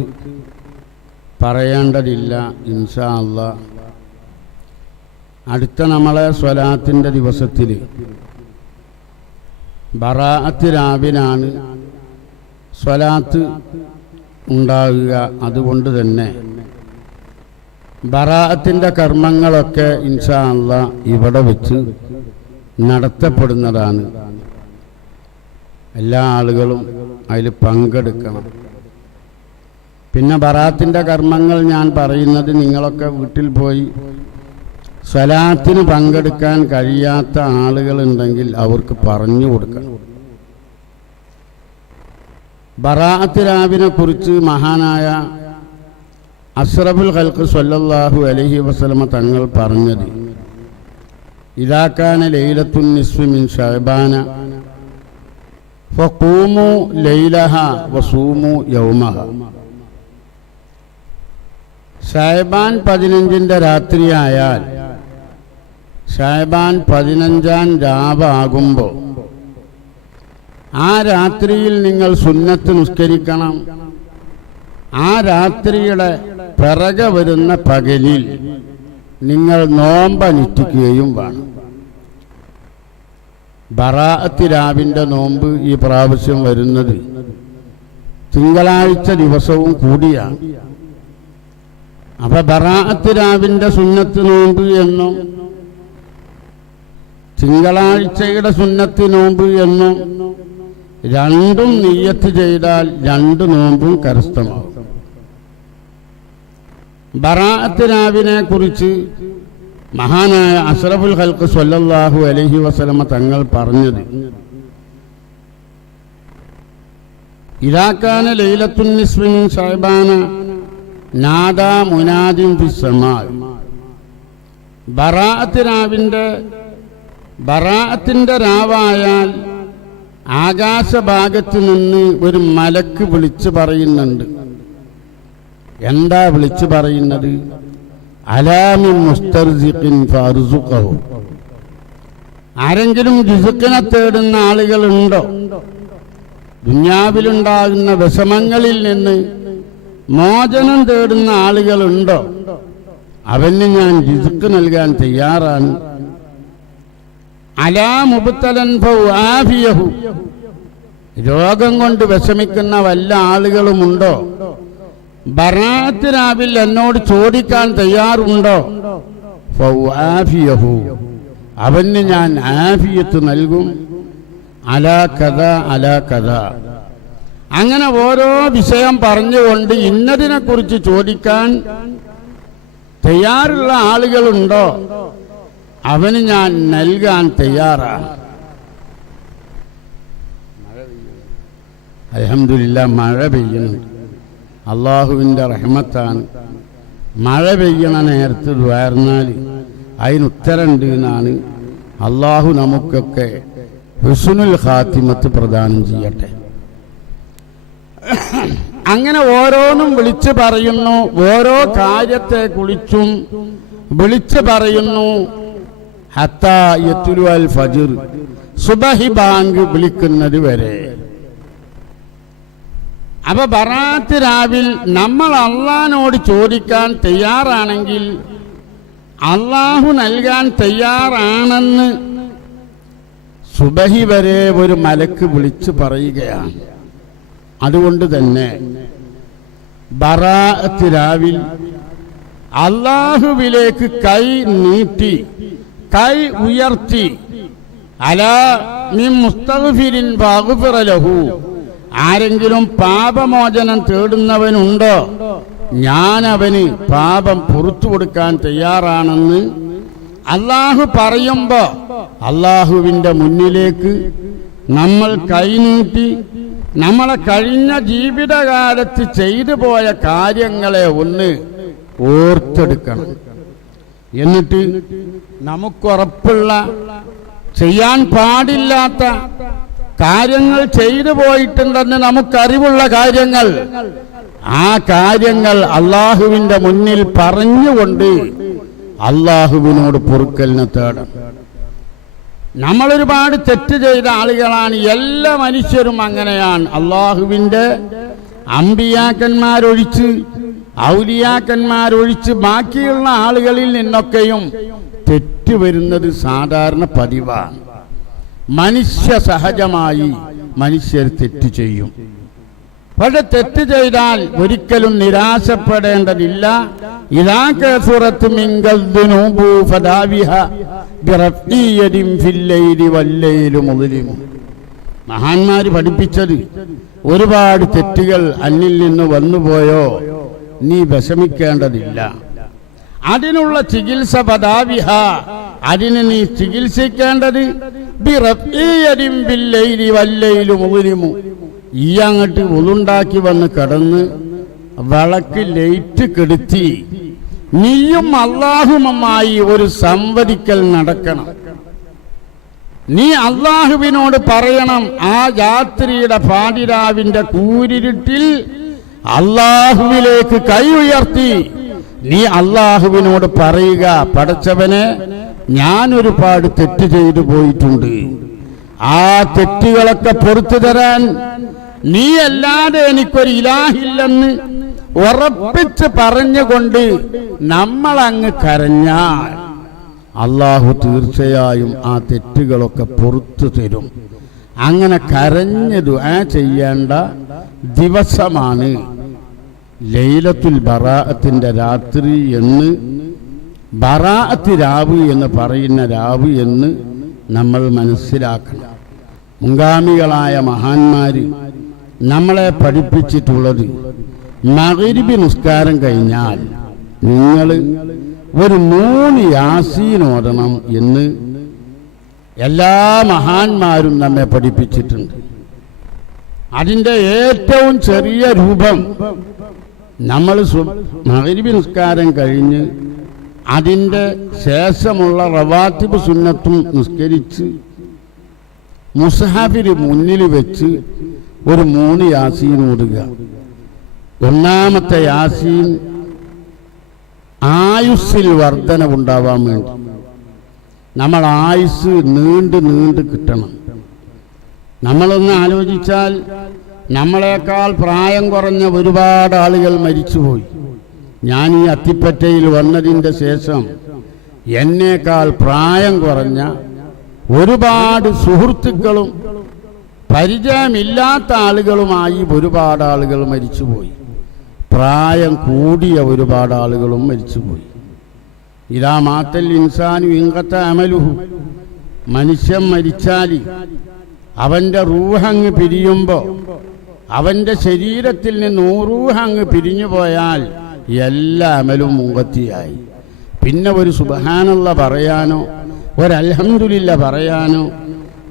പറയേണ്ടതില്ല. ഇൻഷാ അല്ലാഹ് അടുത്ത നമ്മളെ സ്വലാത്തിൻ്റെ ദിവസത്തിൽ ബറാഅത്ത് രാവിനാണ് സ്വലാത്ത് ഉണ്ടാകുക. അതുകൊണ്ട് തന്നെ ബറാഅത്തിൻ്റെ കർമ്മങ്ങളൊക്കെ ഇൻഷാ അല്ലാഹ് ഇവിടെ വെച്ച് നടത്തപ്പെടുന്നതാണ്. എല്ലാ ആളുകളും അതിൽ പങ്കെടുക്കണം. പിന്നെ ബറാഅത്തിൻ്റെ കർമ്മങ്ങൾ ഞാൻ പറയുന്നത് നിങ്ങളൊക്കെ വീട്ടിൽ പോയി സ്വലാത്തിന് പങ്കെടുക്കാൻ കഴിയാത്ത ആളുകളുണ്ടെങ്കിൽ അവർക്ക് പറഞ്ഞു കൊടുക്കണം. ബറാഅത്ത് രാവിനെ കുറിച്ച് മഹാനായ അഷ്റഫുൽ ഖൽഖ് സ്വല്ലല്ലാഹു അലൈഹി വസല്ലമ തങ്ങൾ പറഞ്ഞത്, ഇദാ കാന ലൈലത്തുൻ നിസ്ഫി മിൻ ശഅബാന ഫഖൂമു ലൈലഹ വസൂമു യൗമഹ. ശഅബാൻ 15-ന്റെ രാത്രിയായാൽ ശഅബാൻ 15-ാം രാവാകുമ്പോൾ ആ രാത്രിയിൽ നിങ്ങൾ സുന്നത്ത് നിസ്കരിക്കണം. ആ രാത്രിയുടെ പിറകെ വരുന്ന പകലിൽ നിങ്ങൾ നോമ്പനുഷ്ഠിക്കുകയും വേണം. ബറാഅത്ത് രാവിൻ്റെ നോമ്പ് ഈ പ്രാവശ്യം വരുന്നത് തിങ്കളാഴ്ച ദിവസവും കൂടിയാണ്. അപ്പൊ ബറാഅത്ത് രാവിൻ്റെ സുന്നത്ത് നോമ്പ് എന്നും തിങ്കളാഴ്ചയുടെ സുന്നത്ത് നോമ്പ് എന്നും രണ്ടും നിയ്യത്ത് ചെയ്താൽ രണ്ട് നോമ്പും കരസ്ഥമാവും. ബറാഅത്ത് രാവിനെ കുറിച്ച് മഹാനായ അഷ്റഫുൽ ഖൽഖ് സ്വല്ലല്ലാഹു അലൈഹി വസല്ലമ തങ്ങൾ പറഞ്ഞത്, ഇദാ കാന ലൈലത്തുൻ നിസ്ഫി മിൻ ശഅബാന നാദാ മുനാദിൻ ഫിസ് സമാ. ബറാഅത്തിന്റെ രാവായാൽ ആകാശഭാഗത്ത് നിന്ന് ഒരു മലക്ക് വിളിച്ചു പറയുന്നുണ്ട്. എന്താ വിളിച്ചു പറയുന്നത്? അലാമിൻ മുസ്തർസിഖിൻ ഫർസുഖഹു. ആരെങ്കിലും റിസ്ഖിനെ തേടുന്ന ആളുകളുണ്ടോ? ദുനിയാവിലുണ്ടാകുന്ന വിഷമങ്ങളിൽ നിന്ന് മോചനം തേടുന്ന ആളുകളുണ്ടോ? അവന് ഞാൻ റിസ്ഖ് നൽകാൻ തയ്യാറാണ്. അലാ മുബ്തലൻ ഫആഫിയഹു. രോഗം കൊണ്ട് വിഷമിക്കുന്ന വല്ല ആളുകളുമുണ്ടോ? ബറാഅത്ത് രാവിൽ എന്നോട് ചോദിക്കാൻ തയ്യാറുണ്ടോ? ഫആഫിയഹു. അവന് ഞാൻ ആഫിയത്ത് നൽകും. അലാ കഥ അലാ കഥ. അങ്ങനെ ഓരോ വിഷയം പറഞ്ഞുകൊണ്ട് ഇന്നതിനെ കുറിച്ച് ചോദിക്കാൻ തയ്യാറുള്ള ആളുകളുണ്ടോ? അവന് ഞാൻ നൽകാൻ തയ്യാറാണ്. അൽഹംദുലില്ലാഹ് മഴ പെയ്യുന്നുണ്ട്. അള്ളാഹുവിൻ്റെ റഹ്മത്താണ്. മഴ പെയ്യണ നേരത്ത് ദ്വാർന്നാൽ അതിനുത്തരണ്ട് എന്നാണ്. അള്ളാഹു നമുക്കൊക്കെ ഹുസ്നുൽ ഖാത്തിമത്ത് പ്രദാനം ചെയ്യട്ടെ. അങ്ങനെ ഓരോന്നും വിളിച്ചു പറയുന്നു. ഓരോ കാര്യത്തെ കുറിച്ചും വിളിച്ചു പറയുന്നു. ഹത്താ യത്ലുൽ ഫജ്ർ, സുബഹി ബാങ്ക് വിളിക്കുന്നത് വരെ. അപ്പൊ ബറാഅത്ത് രാവിൽ നമ്മൾ അള്ളാഹിനോട് ചോദിക്കാൻ തയ്യാറാണെങ്കിൽ അള്ളാഹു നൽകാൻ തയ്യാറാണെന്ന് സുബഹി വരെ ഒരു മലക്ക് വിളിച്ചു പറയുകയാണ്. അതുകൊണ്ട് തന്നെ ബറാഅത്ത് രാവിൽ അള്ളാഹുവിലേക്ക് കൈ നീട്ടി, കൈ ഉയർത്തി, അലാ മിൻ മുസ്തഗ്ഫിരിൻ ഫഗ്ഫിറ ലഹു, ആരെങ്കിലും പാപമോചനം തേടുന്നവനുണ്ടോ, ഞാൻ അവന് പാപം പുറത്തു കൊടുക്കാൻ തയ്യാറാണെന്ന് അള്ളാഹു പറയുമ്പോ അള്ളാഹുവിൻ്റെ മുന്നിലേക്ക് നമ്മൾ കൈനീട്ടി നമ്മളെ കഴിഞ്ഞ ജീവിതകാലത്ത് ചെയ്തു പോയ കാര്യങ്ങളെ ഒന്ന് ഓർത്തെടുക്കണം. എന്നിട്ട് നമുക്കുറപ്പുള്ള ചെയ്യാൻ പാടില്ലാത്ത കാര്യങ്ങൾ ചെയ്തു പോയിട്ടുണ്ടെന്ന് നമുക്കറിവുള്ള കാര്യങ്ങൾ, ആ കാര്യങ്ങൾ അള്ളാഹുവിൻ്റെ മുന്നിൽ പറഞ്ഞുകൊണ്ട് അള്ളാഹുവിനോട് പൊറുക്കലിനെ തേടണം. നമ്മളൊരുപാട് തെറ്റ് ചെയ്ത ആളുകളാണ്, എല്ലാ മനുഷ്യരും അങ്ങനെയാണ്. അള്ളാഹുവിൻ്റെ അമ്പിയാക്കന്മാരൊഴിച്ച്, ഔലിയാക്കന്മാരൊഴിച്ച് ബാക്കിയുള്ള ആളുകളിൽ നിന്നൊക്കെയും തെറ്റ് വരുന്നത് സാധാരണ പതിവാണ്. മനുഷ്യ സഹജമായി മനുഷ്യർ തെറ്റ് ചെയ്യും. പക്ഷെ തെറ്റ് ചെയ്താൽ ഒരിക്കലും നിരാശപ്പെടേണ്ടതില്ല. ഇദാ കസുറത്ത് മിൻകൽ ദുനൂബു ഫദാവിഹ ബിറഫ്ഇയദിൻ ഫിൽ ലൈലി വല്ലൈലു മുദ്ലിമു. മഹാന്മാര് പഠിപ്പിച്ചത്, ഒരുപാട് തെറ്റുകൾ അന്നിൽ നിന്ന് വന്നുപോയോ, നീ വിഷമിക്കേണ്ടതില്ല. അതിനുള്ള ചികിത്സ ഫദാവിഹ, അതിന് നീ ചികിത്സിക്കേണ്ടത് ബിറഫ്ഇയദിൻ ഫിൽ ലൈലി വല്ലൈലു മുദ്ലിമു. ഈ അങ്ങോട്ട് ഉളുണ്ടാക്കി വന്ന് കിടന്ന് വിളക്ക് ലൈറ്റ് കെടുത്തി നീയും അള്ളാഹുമായി ഒരു സംവദിക്കൽ നടക്കണം. നീ അള്ളാഹുവിനോട് പറയണം, ആ രാത്രിയുടെ പാതിരാവിന്റെ കൂരിരുട്ടിൽ അള്ളാഹുവിലേക്ക് കൈ ഉയർത്തി നീ അള്ളാഹുവിനോട് പറയുക, പടച്ചവനെ, ഞാനൊരുപാട് തെറ്റ് ചെയ്തു പോയിട്ടുണ്ട്, ആ തെറ്റുകളൊക്കെ പുറത്തു തരാൻ നീ അല്ലാതെ എനിക്കൊരു ഇലാഹില്ലെന്ന് ഉറപ്പിച്ച് പറഞ്ഞുകൊണ്ട് നമ്മൾ അങ്ങ് കരഞ്ഞാൽ അള്ളാഹു തീർച്ചയായും ആ തെറ്റുകളൊക്കെ പുറത്തു തരും. അങ്ങനെ കരഞ്ഞ് ദുആ ചെയ്യേണ്ട ദിവസമാണ് ലൈലത്തുൽ ബറാഅത്തിന്റെ രാത്രി എന്ന്, ബറാഅത്ത് രാവ് എന്ന് പറയുന്ന രാവ് എന്ന് നമ്മൾ മനസ്സിലാക്കണം. മുൻഗാമികളായ മഹാന്മാര് നമ്മളെ പഠിപ്പിച്ചിട്ടുള്ളത്, മഗ്രിബ് നിസ്കാരം കഴിഞ്ഞാൽ നിങ്ങൾ ഒരു 3 യാസീൻ ഓതണം എന്ന് എല്ലാ മഹാന്മാരും നമ്മെ പഠിപ്പിച്ചിട്ടുണ്ട്. അതിൻ്റെ ഏറ്റവും ചെറിയ രൂപം, നമ്മൾ മഗ്രിബ് നിസ്കാരം കഴിഞ്ഞ് അതിൻ്റെ ശേഷമുള്ള റവാത്തിബ് സുന്നത്തും നിസ്കരിച്ച് മുസ്ഹഫിന് മുന്നിൽ വെച്ച് ഒരു 3 യാസീൻ ഓതുക. ഒന്നാമത്തെ യാസീൻ ആയുസ്സിൽ വർധനവുണ്ടാവാൻ വേണ്ടി, നമ്മൾ ആയുസ് നീണ്ട് കിട്ടണം. നമ്മളൊന്ന് ആലോചിച്ചാൽ നമ്മളെക്കാൾ പ്രായം കുറഞ്ഞ ഒരുപാട് ആളുകൾ മരിച്ചുപോയി. ഞാൻ ഈ അത്തിപ്പറ്റയിൽ വന്നതിൻ്റെ ശേഷം എന്നേക്കാൾ പ്രായം കുറഞ്ഞ ഒരുപാട് സുഹൃത്തുക്കളും പരിചയമില്ലാത്ത ആളുകളുമായി ഒരുപാട് ആളുകൾ മരിച്ചുപോയി. പ്രായം കൂടിയ ഒരുപാട് ആളുകളും മരിച്ചുപോയി. ഇതാ മാത്തൽ ഇൻസാനു ഇൻഖത്ത അമലുഹു, മനുഷ്യൻ മരിച്ചാൽ അവൻ്റെ റൂഹങ്ങ് പിരിയുമ്പോൾ, അവൻ്റെ ശരീരത്തിൽ നിന്ന് റൂഹങ്ങ് പിരിഞ്ഞു പോയാൽ എല്ലാ അമലും മുങ്കത്തിയായി. പിന്നെ ഒരു സുബ്ഹാനല്ലാഹ് പറയാനോ, ഒരു അൽഹംദുലില്ലാഹ് പറയാനോ,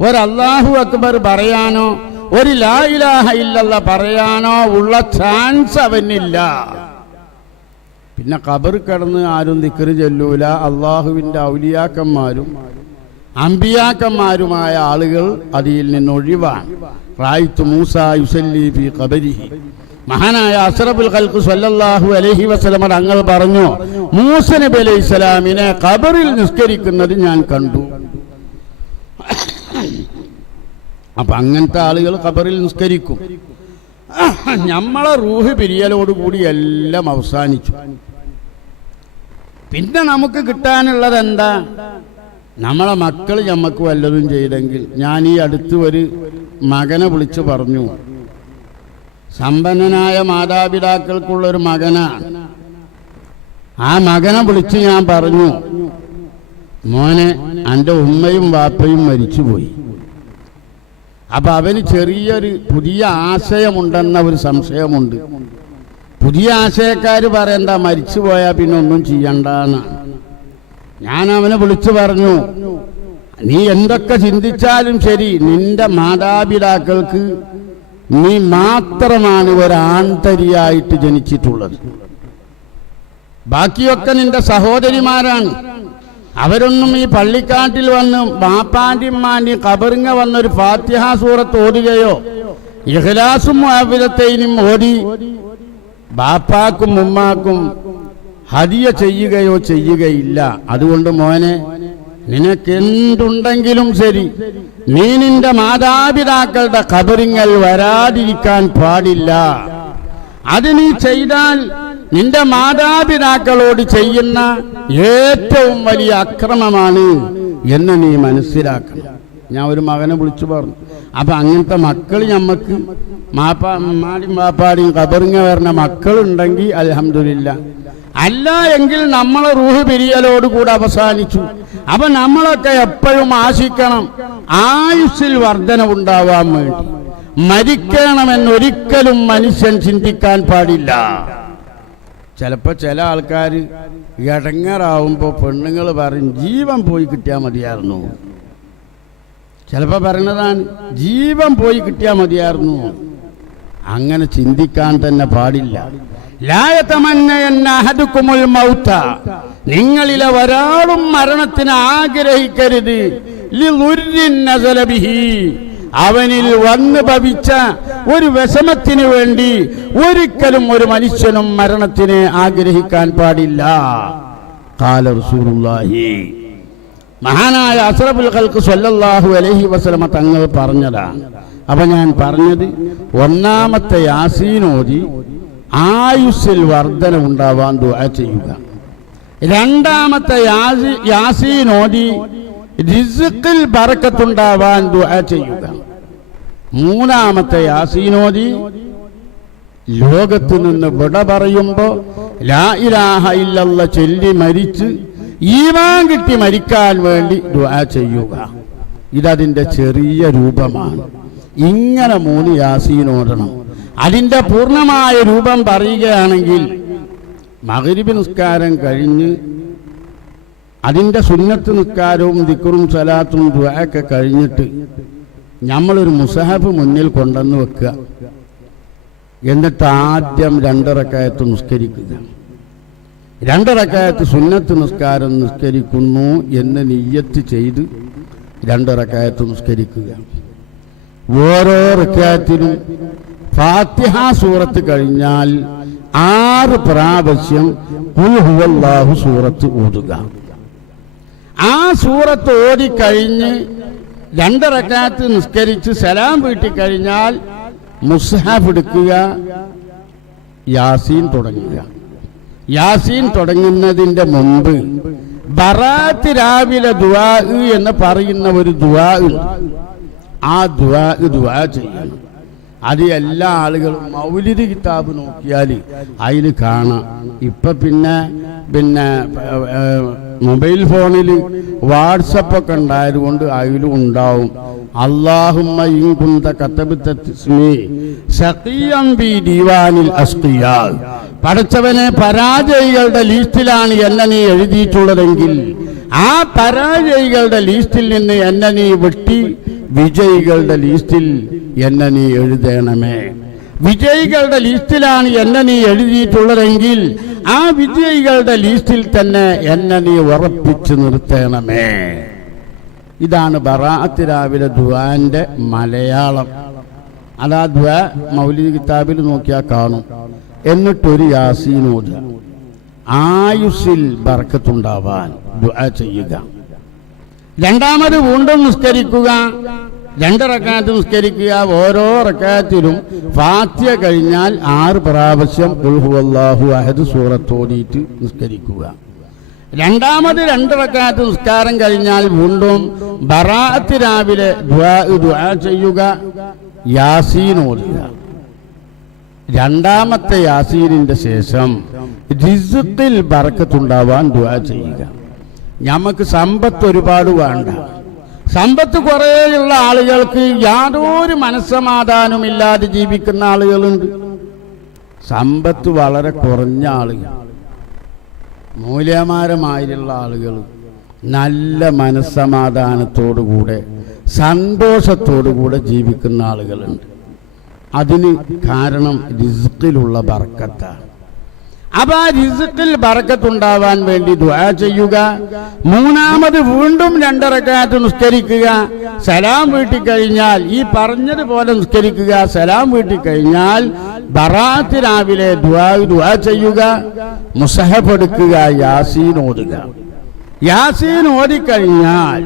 ഒരു അല്ലാഹു അക്ബർ പറയാനോ, ഒരു ലാ ഇലാഹ ഇല്ലല്ലാഹ് പറയാനോ ഉള്ള ചാൻസ് അവനില്ല. പിന്നെ ഖബർ കിടന്ന് ആരും ദിക്ർ ചൊല്ലൂല. അള്ളാഹുവിൻ്റെ ഔലിയാക്കന്മാരും അമ്പിയാക്കന്മാരുമായ ആളുകൾ അതിൽ നിന്ന് ഒഴിവാണ്. റഅയ്തു മൂസ യുസല്ലി ഫീ ഖബരിഹി, മഹാനായ അസ്റഫുൽ ഖൽഖ് സ്വല്ലല്ലാഹു അലൈഹി വസല്ലം തങ്ങൾ പറഞ്ഞു, മൂസ നബി അലൈഹിസ്സലാമിനെ ഖബറിൽ നിസ്കരിക്കുന്നത് ഞാൻ കണ്ടു. അപ്പൊ അങ്ങനത്തെ ആളുകൾ ഖബറിൽ നിസ്കരിക്കും. നമ്മളെ റൂഹ് പിരിയലോടുകൂടി എല്ലാം അവസാനിച്ചു. പിന്നെ നമുക്ക് കിട്ടാനുള്ളത് എന്താ? നമ്മളെ മക്കൾ നമുക്ക് വല്ലതും ചെയ്തെങ്കിൽ, ഞാൻ ഈ അടുത്ത് ഒരു മകനെ വിളിച്ചു പറഞ്ഞു, സമ്പന്നനായ മാതാപിതാക്കൾക്കുള്ളൊരു മകനാണ്. ആ മകനെ വിളിച്ച് ഞാൻ പറഞ്ഞു, മോനെ, എൻ്റെ ഉമ്മയും വാപ്പയും മരിച്ചുപോയി. അപ്പൊ അവന് ചെറിയൊരു പുതിയ ആശയമുണ്ടെന്ന ഒരു സംശയമുണ്ട്. പുതിയ ആശയക്കാര് പറയണ്ട, മരിച്ചു പോയാൽ പിന്നെ ഒന്നും ചെയ്യണ്ടെന്ന്. ഞാൻ അവനെ വിളിച്ചു പറഞ്ഞു, നീ എന്തൊക്കെ ചിന്തിച്ചാലും ശരി, നിന്റെ മാതാപിതാക്കൾക്ക് നീ മാത്രമാണ് ഒരാൺതരിയായിട്ട് ജനിച്ചിട്ടുള്ളത്. ബാക്കിയൊക്കെ നിന്റെ സഹോദരിമാരാണ്. അവരൊന്നും ഈ പള്ളിക്കാട്ടിൽ വന്ന് ബാപ്പാന്റിമാന്റെയും ഖബറിങ്ങ വന്നൊരു ഫാത്തിഹ സൂറത്ത് ഓതുകയോ ഇഖ്ലാസും മുഅവ്വിദത്തൈനും ഓതി ബാപ്പാക്കും ഉമ്മാക്കും ഹദിയ ചെയ്യുകയോ ചെയ്യുകയില്ല. അതുകൊണ്ട് മോനെ, നിനക്കെന്തുണ്ടെങ്കിലും ശരി, നീ നിന്റെ മാതാപിതാക്കളുടെ ഖബറിങ്ങൽ വരാതിരിക്കാൻ പാടില്ല. അത് നീ ചെയ്താൽ നിന്റെ മാതാപിതാക്കളോട് ചെയ്യുന്ന ഏറ്റവും വലിയ അക്രമമാണ് എന്ന് നീ മനസ്സിലാക്കണം. ഞാൻ ഒരു മകനെ വിളിച്ചു പറഞ്ഞു. അപ്പൊ അങ്ങനത്തെ മക്കൾ ഞമ്മക്ക് മാടിയും വാപ്പാടിയും ഖബറിങ്ങ വരുന്ന മക്കളുണ്ടെങ്കിൽ അൽഹംദുലില്ലാ. അല്ല എങ്കിൽ നമ്മളെ റൂഹ് പിരിയലോടുകൂടെ അവസാനിച്ചു. അപ്പൊ നമ്മളൊക്കെ എപ്പോഴും ആശിക്കണം ആയുസ്സിൽ വർധനവുണ്ടാവാൻ വേണ്ടി. മരിക്കണമെന്നൊരിക്കലും മനുഷ്യൻ ചിന്തിക്കാൻ പാടില്ല. ചിലപ്പോൾ ചില ആൾക്കാർ ഇടങ്ങറാവുമ്പോൾ പെണ്ണുങ്ങൾ പറയും, ജീവൻ പോയി കിട്ടിയാൽ മതിയായിരുന്നു. ചിലപ്പോൾ പറയുന്നതാണ്, ജീവൻ പോയി കിട്ടിയാൽ മതിയായിരുന്നു. അങ്ങനെ ചിന്തിക്കാൻ തന്നെ പാടില്ല. നിങ്ങളിലെ ഒരാളും മരണത്തിന് ആഗ്രഹിക്കരുത്. അവനിൽ വന്നു ഭവിച്ച ഒരു വിഷമത്തിന് വേണ്ടി ഒരിക്കലും ഒരു മനുഷ്യനും മരണത്തിന് ആഗ്രഹിക്കാൻ പാടില്ല. ഖാല റസൂലുള്ളാഹി, മഹാനായ അസ്റഫുൽ ഖൽഖ് സ്വല്ലല്ലാഹു അലൈഹി വസല്ലമ തങ്ങൾ പറഞ്ഞതാണ്. അപ്പൊ ഞാൻ പറഞ്ഞത്, ഒന്നാമത്തെ യാസീൻ ഓതി ആയുസ്സിൽ വർധന ഉണ്ടാവാൻ ദുആ ചെയ്യുക. രണ്ടാമത്തെ യാസീൻ ഓതി റിസ്ഖിൽ ബറക്കത്തുണ്ടാവാൻ ദുആ ചെയ്യുക. മൂന്നാമത്തെ യാസീൻ ഓതി ലോകത്ത് നിന്ന് വിട പറയുമ്പോൾ ലാ ഇലാഹ ഇല്ലല്ലാഹ് ചൊല്ലി മരിച്ച് ഈമാൻ കിട്ടി മരിക്കാൻ വേണ്ടി ദുആ ചെയ്യുക. ഇതതിൻ്റെ ചെറിയ രൂപമാണ്. ഇങ്ങനെ 3 യാസീൻ ഓതണം. അതിൻ്റെ പൂർണ്ണമായ രൂപം പറയുകയാണെങ്കിൽ മഗ്രിബ് നിസ്കാരം കഴിഞ്ഞ് അതിൻ്റെ സുന്നത്ത് നിസ്കാരവും ദിക്റും സലാത്തും ദുആയൊക്കെ കഴിഞ്ഞിട്ട് നമ്മളൊരു മുസഹഫ് മുന്നിൽ കൊണ്ടുവന്ന് വെക്കുക. എന്നിട്ട് ആദ്യം 2 റക്അത്ത് നിസ്കരിക്കുക. 2 റക്അത്ത് സുന്നത്ത് നിസ്കാരം നിസ്കരിക്കുന്നു എന്ന് നിയ്യത്ത് ചെയ്ത് 2 റക്അത്ത് നിസ്കരിക്കുക. ഓരോ റക്അത്തിലും ഫാത്തിഹ സൂറത്ത് കഴിഞ്ഞാൽ 6 പ്രാവശ്യം ഖുൽ ഹുവല്ലാഹു സൂറത്ത് ഓതുക. ആ സൂറത്ത് ഓതിക്കഴിഞ്ഞ് 2 റക്അത്ത് നിസ്കരിച്ച് സലാം വീട്ടിക്കഴിഞ്ഞാൽ മുസ്ഹഫ് എടുക്കുക, യാസീൻ തുടങ്ങുക. യാസീൻ തുടങ്ങുന്നതിൻ്റെ മുമ്പ് ബറാത്ത് രാവിലെ ദുആ എന്ന് പറയുന്ന ഒരു ദുആ ഉണ്ട്. ആ ദുആ ചെയ്യണം. അത് എല്ലാ ആളുകളും മൗലിദ് കിതാബ് നോക്കിയാൽ അതിൽ കാണാം. ഇപ്പൊ പിന്നെ മൊബൈൽ ഫോണിൽ വാട്സപ്പൊക്കെ ഉണ്ടായതുകൊണ്ട് അതിലും ഉണ്ടാവും. അല്ലാഹുമ്മ ഇൻ കുന്ത കതബ്ത ഇസ്മി സഖിയം ബി ദീവാനിൽ അസ്ഖിയാ. പടച്ചവനെ, പരാജയികളുടെ ലിസ്റ്റിലാണ് എന്നെ നീ എഴുതിയിട്ടുള്ളതെങ്കിൽ ആ പരാജയികളുടെ ലിസ്റ്റിൽ നിന്ന് എന്നെ നീ വെട്ടി വിജയികളുടെ ലിസ്റ്റിൽ എന്നെ നീ എഴുതണമേ. വിജയികളുടെ ലിസ്റ്റിലാണ് എന്നെ നീ എഴുതിയിട്ടുള്ളതെങ്കിൽ ആ വിജയികളുടെ ലിസ്റ്റിൽ തന്നെ എന്നെ നീ ഉറപ്പിച്ചു നിർത്തണമേ. ഇതാണ് ബറാഅത്ത് രാവിലെ ദുആന്റെ മലയാളം. അതാ ദുആ മൗലിദ് കിതാബിൽ നോക്കിയാൽ കാണും. എന്നിട്ടൊരു യാസീൻ ഓതുക. ആയുസ്സിൽ ബർക്കത്തുണ്ടാവാൻ ദുആ ചെയ്യുക. രണ്ടാമത് വീണ്ടും നിസ്കരിക്കുക. 2 റക്അത്ത് നിസ്കരിക്കുക. ഓരോ റക്അത്തിലും ഫാത്തിഹ കഴിഞ്ഞാൽ 6 പ്രാവശ്യം ഖുൽ ഹുവല്ലാഹു അഹദ് സൂറത്ത് ഓതിയിട്ട് നിസ്കരിക്കുക. രണ്ടാമത് 2 റക്അത്ത് നിസ്കാരം കഴിഞ്ഞാൽ വീണ്ടും ബറാഅത്ത് രാവിലെ ദുആ ചെയ്യുക, യാസീൻ ഓതുക. രണ്ടാമത്തെ യാസീനിന്റെ ശേഷം റിസ്ഖിൽ ബർക്കത്തുണ്ടാവാൻ ദുആ ചെയ്യുക. നമുക്ക് സമ്പത്ത് ഒരുപാട് വേണ്ട. സമ്പത്ത് കുറേയുള്ള ആളുകൾക്ക് യാതൊരു മനസ്സമാധാനമില്ലാതെ ജീവിക്കുന്ന ആളുകളുണ്ട്. സമ്പത്ത് വളരെ കുറഞ്ഞ ആളുകൾ, മൂല്യമാരമായുള്ള ആളുകൾ നല്ല മനസ്സമാധാനത്തോടുകൂടെ സന്തോഷത്തോടുകൂടെ ജീവിക്കുന്ന ആളുകളുണ്ട്. അതിന് കാരണം റിസ്ഖിലുള്ള ബർക്കത്താണ്. അപ്പൊ ആ റിസ്ഖിൽ ബർക്കത്തുണ്ടാവാൻ വേണ്ടി ദുആ ചെയ്യുക. മൂന്നാമത് വീണ്ടും 2 റക്അത്ത് നിസ്കരിക്കുക. സലാം വീട്ടിക്കഴിഞ്ഞാൽ ഈ പറഞ്ഞതുപോലെ നിസ്കരിക്കുക. സലാം വീട്ടിക്കഴിഞ്ഞാൽ ബറാത്ത് രാവിലെ ദുആ ചെയ്യുക. മുസഹഫ് എടുക്കുക, യാസീൻ ഓതുക. യാസീൻ ഓതിക്കഴിഞ്ഞാൽ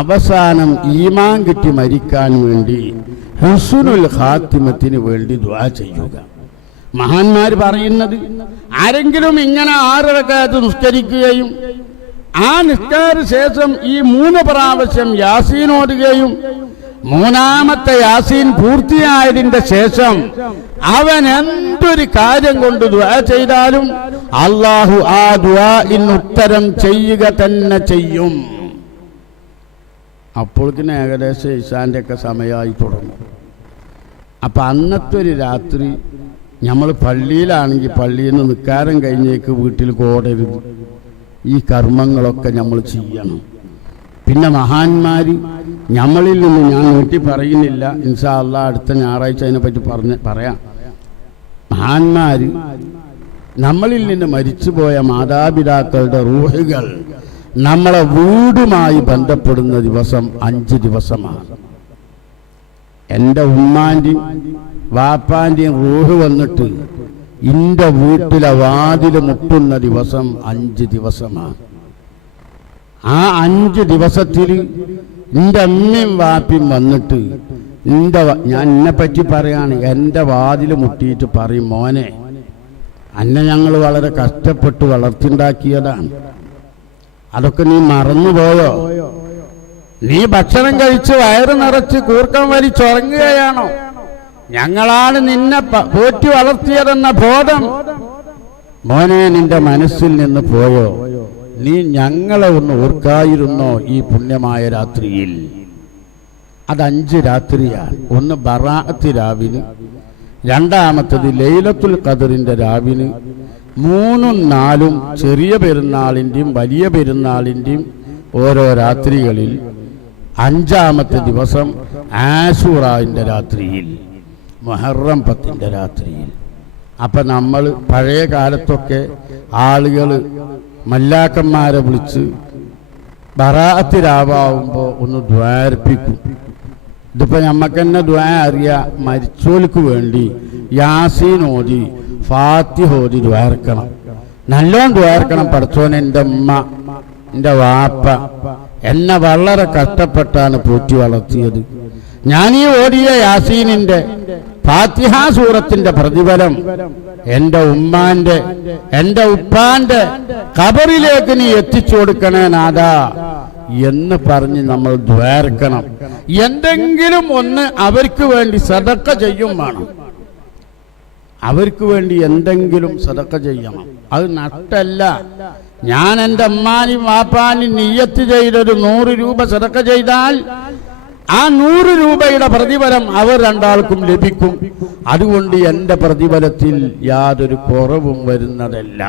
അവസാനം ഈമാൻ കിട്ടി മരിക്കാൻ വേണ്ടി ഹുസ്നുൽ ഖാത്തിമത്തിന് വേണ്ടി ദുആ ചെയ്യുക. മഹാന്മാർ പറയുന്നത്, ആരെങ്കിലും ഇങ്ങനെ 6 റക്അത്ത് നിസ്കരിക്കുകയും ആ നിസ്കാര ശേഷം ഈ 3 പ്രാവശ്യം യാസീൻ ഓതുകയും മൂന്നാമത്തെ യാസീൻ പൂർത്തിയായതിന്റെ ശേഷം അവൻ എന്തൊരു കാര്യം കൊണ്ട് ദുആ ചെയ്താലും അല്ലാഹു ആ ദുആഇന് ഉത്തരം ചെയ്യുക തന്നെ ചെയ്യും. അപ്പോഴേക്കിന് ഏകദേശം ഇശാന്റെ ഒക്കെ സമയമായി തുടങ്ങും. അപ്പൊ അന്നത്തെ ഒരു രാത്രി നമ്മൾ പള്ളിയിലാണെങ്കിൽ പള്ളിയിൽ നിന്ന് നിസ്കാരം കഴിഞ്ഞേക്ക് വീട്ടിൽ ഓടരുത്. ഈ കർമ്മങ്ങളൊക്കെ നമ്മൾ ചെയ്യണം. പിന്നെ മഹാന്മാർ നമ്മളിൽ നിന്ന്, ഞാൻ നീട്ടി പറയുന്നില്ല, ഇൻഷാ അല്ലാഹ് അടുത്ത ഞായറാഴ്ച അതിനെപ്പറ്റി പറയാം. മഹാന്മാർ നമ്മളിൽ നിന്ന് മരിച്ചുപോയ മാതാപിതാക്കളുടെ റൂഹുകൾ നമ്മളെ വീടുമായി ബന്ധപ്പെടുന്ന ദിവസം 5 ദിവസമാണ്. എൻ്റെ ഉമ്മാൻ്റെയും വാപ്പാൻ്റെയും റൂഹ് വന്നിട്ട് എൻ്റെ വീട്ടിലെ വാതിൽ മുട്ടുന്ന ദിവസം 5 ദിവസമാണ്. ആ 5 ദിവസത്തിൽ എൻ്റെ അമ്മയും വാപ്പയും വന്നിട്ട് ഞാൻ എന്നെപ്പറ്റി പറയാണ്, എൻ്റെ വാതിൽ മുട്ടിയിട്ട് പറയും, മോനെ അന്നെ ഞങ്ങൾ വളരെ കഷ്ടപ്പെട്ട് വളർത്തിണ്ടാക്കിയതാണ്, അതൊക്കെ നീ മറന്നുപോയോ? നീ ഭക്ഷണം കഴിച്ച് വയറ് നിറച്ച് കൂർക്കം വലിച്ചുറങ്ങുകയാണോ? ഞങ്ങളാണ് നിന്നെ പോറ്റി വളർത്തിയതെന്ന ബോധം മോനെ നിന്റെ മനസ്സിൽ നിന്ന് പോയോ? നീ ഞങ്ങളെ ഒന്ന് ഓർക്കായിരുന്നോ ഈ പുണ്യമായ രാത്രിയിൽ? അത് 5 രാത്രിയാണ്. ഒന്ന് ബറാഅത്ത് രാവിന്, രണ്ടാമത്തത് ലൈലത്തുൽ ഖദറിന്റെ രാവിന്, 3ഉം 4ഉം ചെറിയ പെരുന്നാളിൻ്റെയും വലിയ പെരുന്നാളിൻ്റെയും ഓരോ രാത്രികളിൽ, 5ാമത്തെ ദിവസം ആശൂറാന്റെ രാത്രിയിൽ, മുഹറം 10ന്റെ രാത്രിയിൽ. അപ്പം നമ്മൾ പഴയ കാലത്തൊക്കെ ആളുകൾ മല്ലാക്കന്മാരെ വിളിച്ച് ബറാഅത്ത് രാവാകുമ്പോൾ ഒന്ന് ദ്വാർപ്പിക്കും. ഇതിപ്പോൾ നമുക്ക് തന്നെ ദ്വാ അറിയാം. മരിച്ചോൽക്ക് വേണ്ടി യാസീൻ ഓതി ഫാത്തിഹ ഓതി ദ്വാർക്കണം, നല്ലോണം ദ്വാർക്കണം. പഠിച്ചോനെ, എൻ്റെ ഉമ്മ എൻ്റെ വാപ്പ എന്നെ വളരെ കഷ്ടപ്പെട്ടാണ് പോറ്റി വളർത്തിയത്. ഞാനീ ഓടിയ യാസീനിന്റെ ഫാത്തിഹ സൂറത്തിന്റെ പ്രതിഫലം എൻ്റെ ഉമ്മാന്റെ എൻ്റെ ഉപ്പാന്റെ ഖബറിലേക്ക് നീ എത്തിച്ചു കൊടുക്കണേ നാഥാ എന്ന് പറഞ്ഞ് നമ്മൾ ദ്വാർക്കണം. എന്തെങ്കിലും ഒന്ന് അവർക്ക് വേണ്ടി സദഖ ചെയ്യും വേണം. അവർക്ക് വേണ്ടി എന്തെങ്കിലും സദഖ ചെയ്യണം. അത് നട്ടല്ല. ഞാൻ എൻ്റെ അമ്മാനും വാപ്പാനും നിയ്യത്ത് ചെയ്തൊരു 100 രൂപ സദഖ ചെയ്താൽ ആ 100 രൂപയുടെ പ്രതിഫലം അവർ രണ്ടാൾക്കും ലഭിക്കും. അതുകൊണ്ട് എൻ്റെ പ്രതിഫലത്തിൽ യാതൊരു കുറവും വരുന്നതല്ല.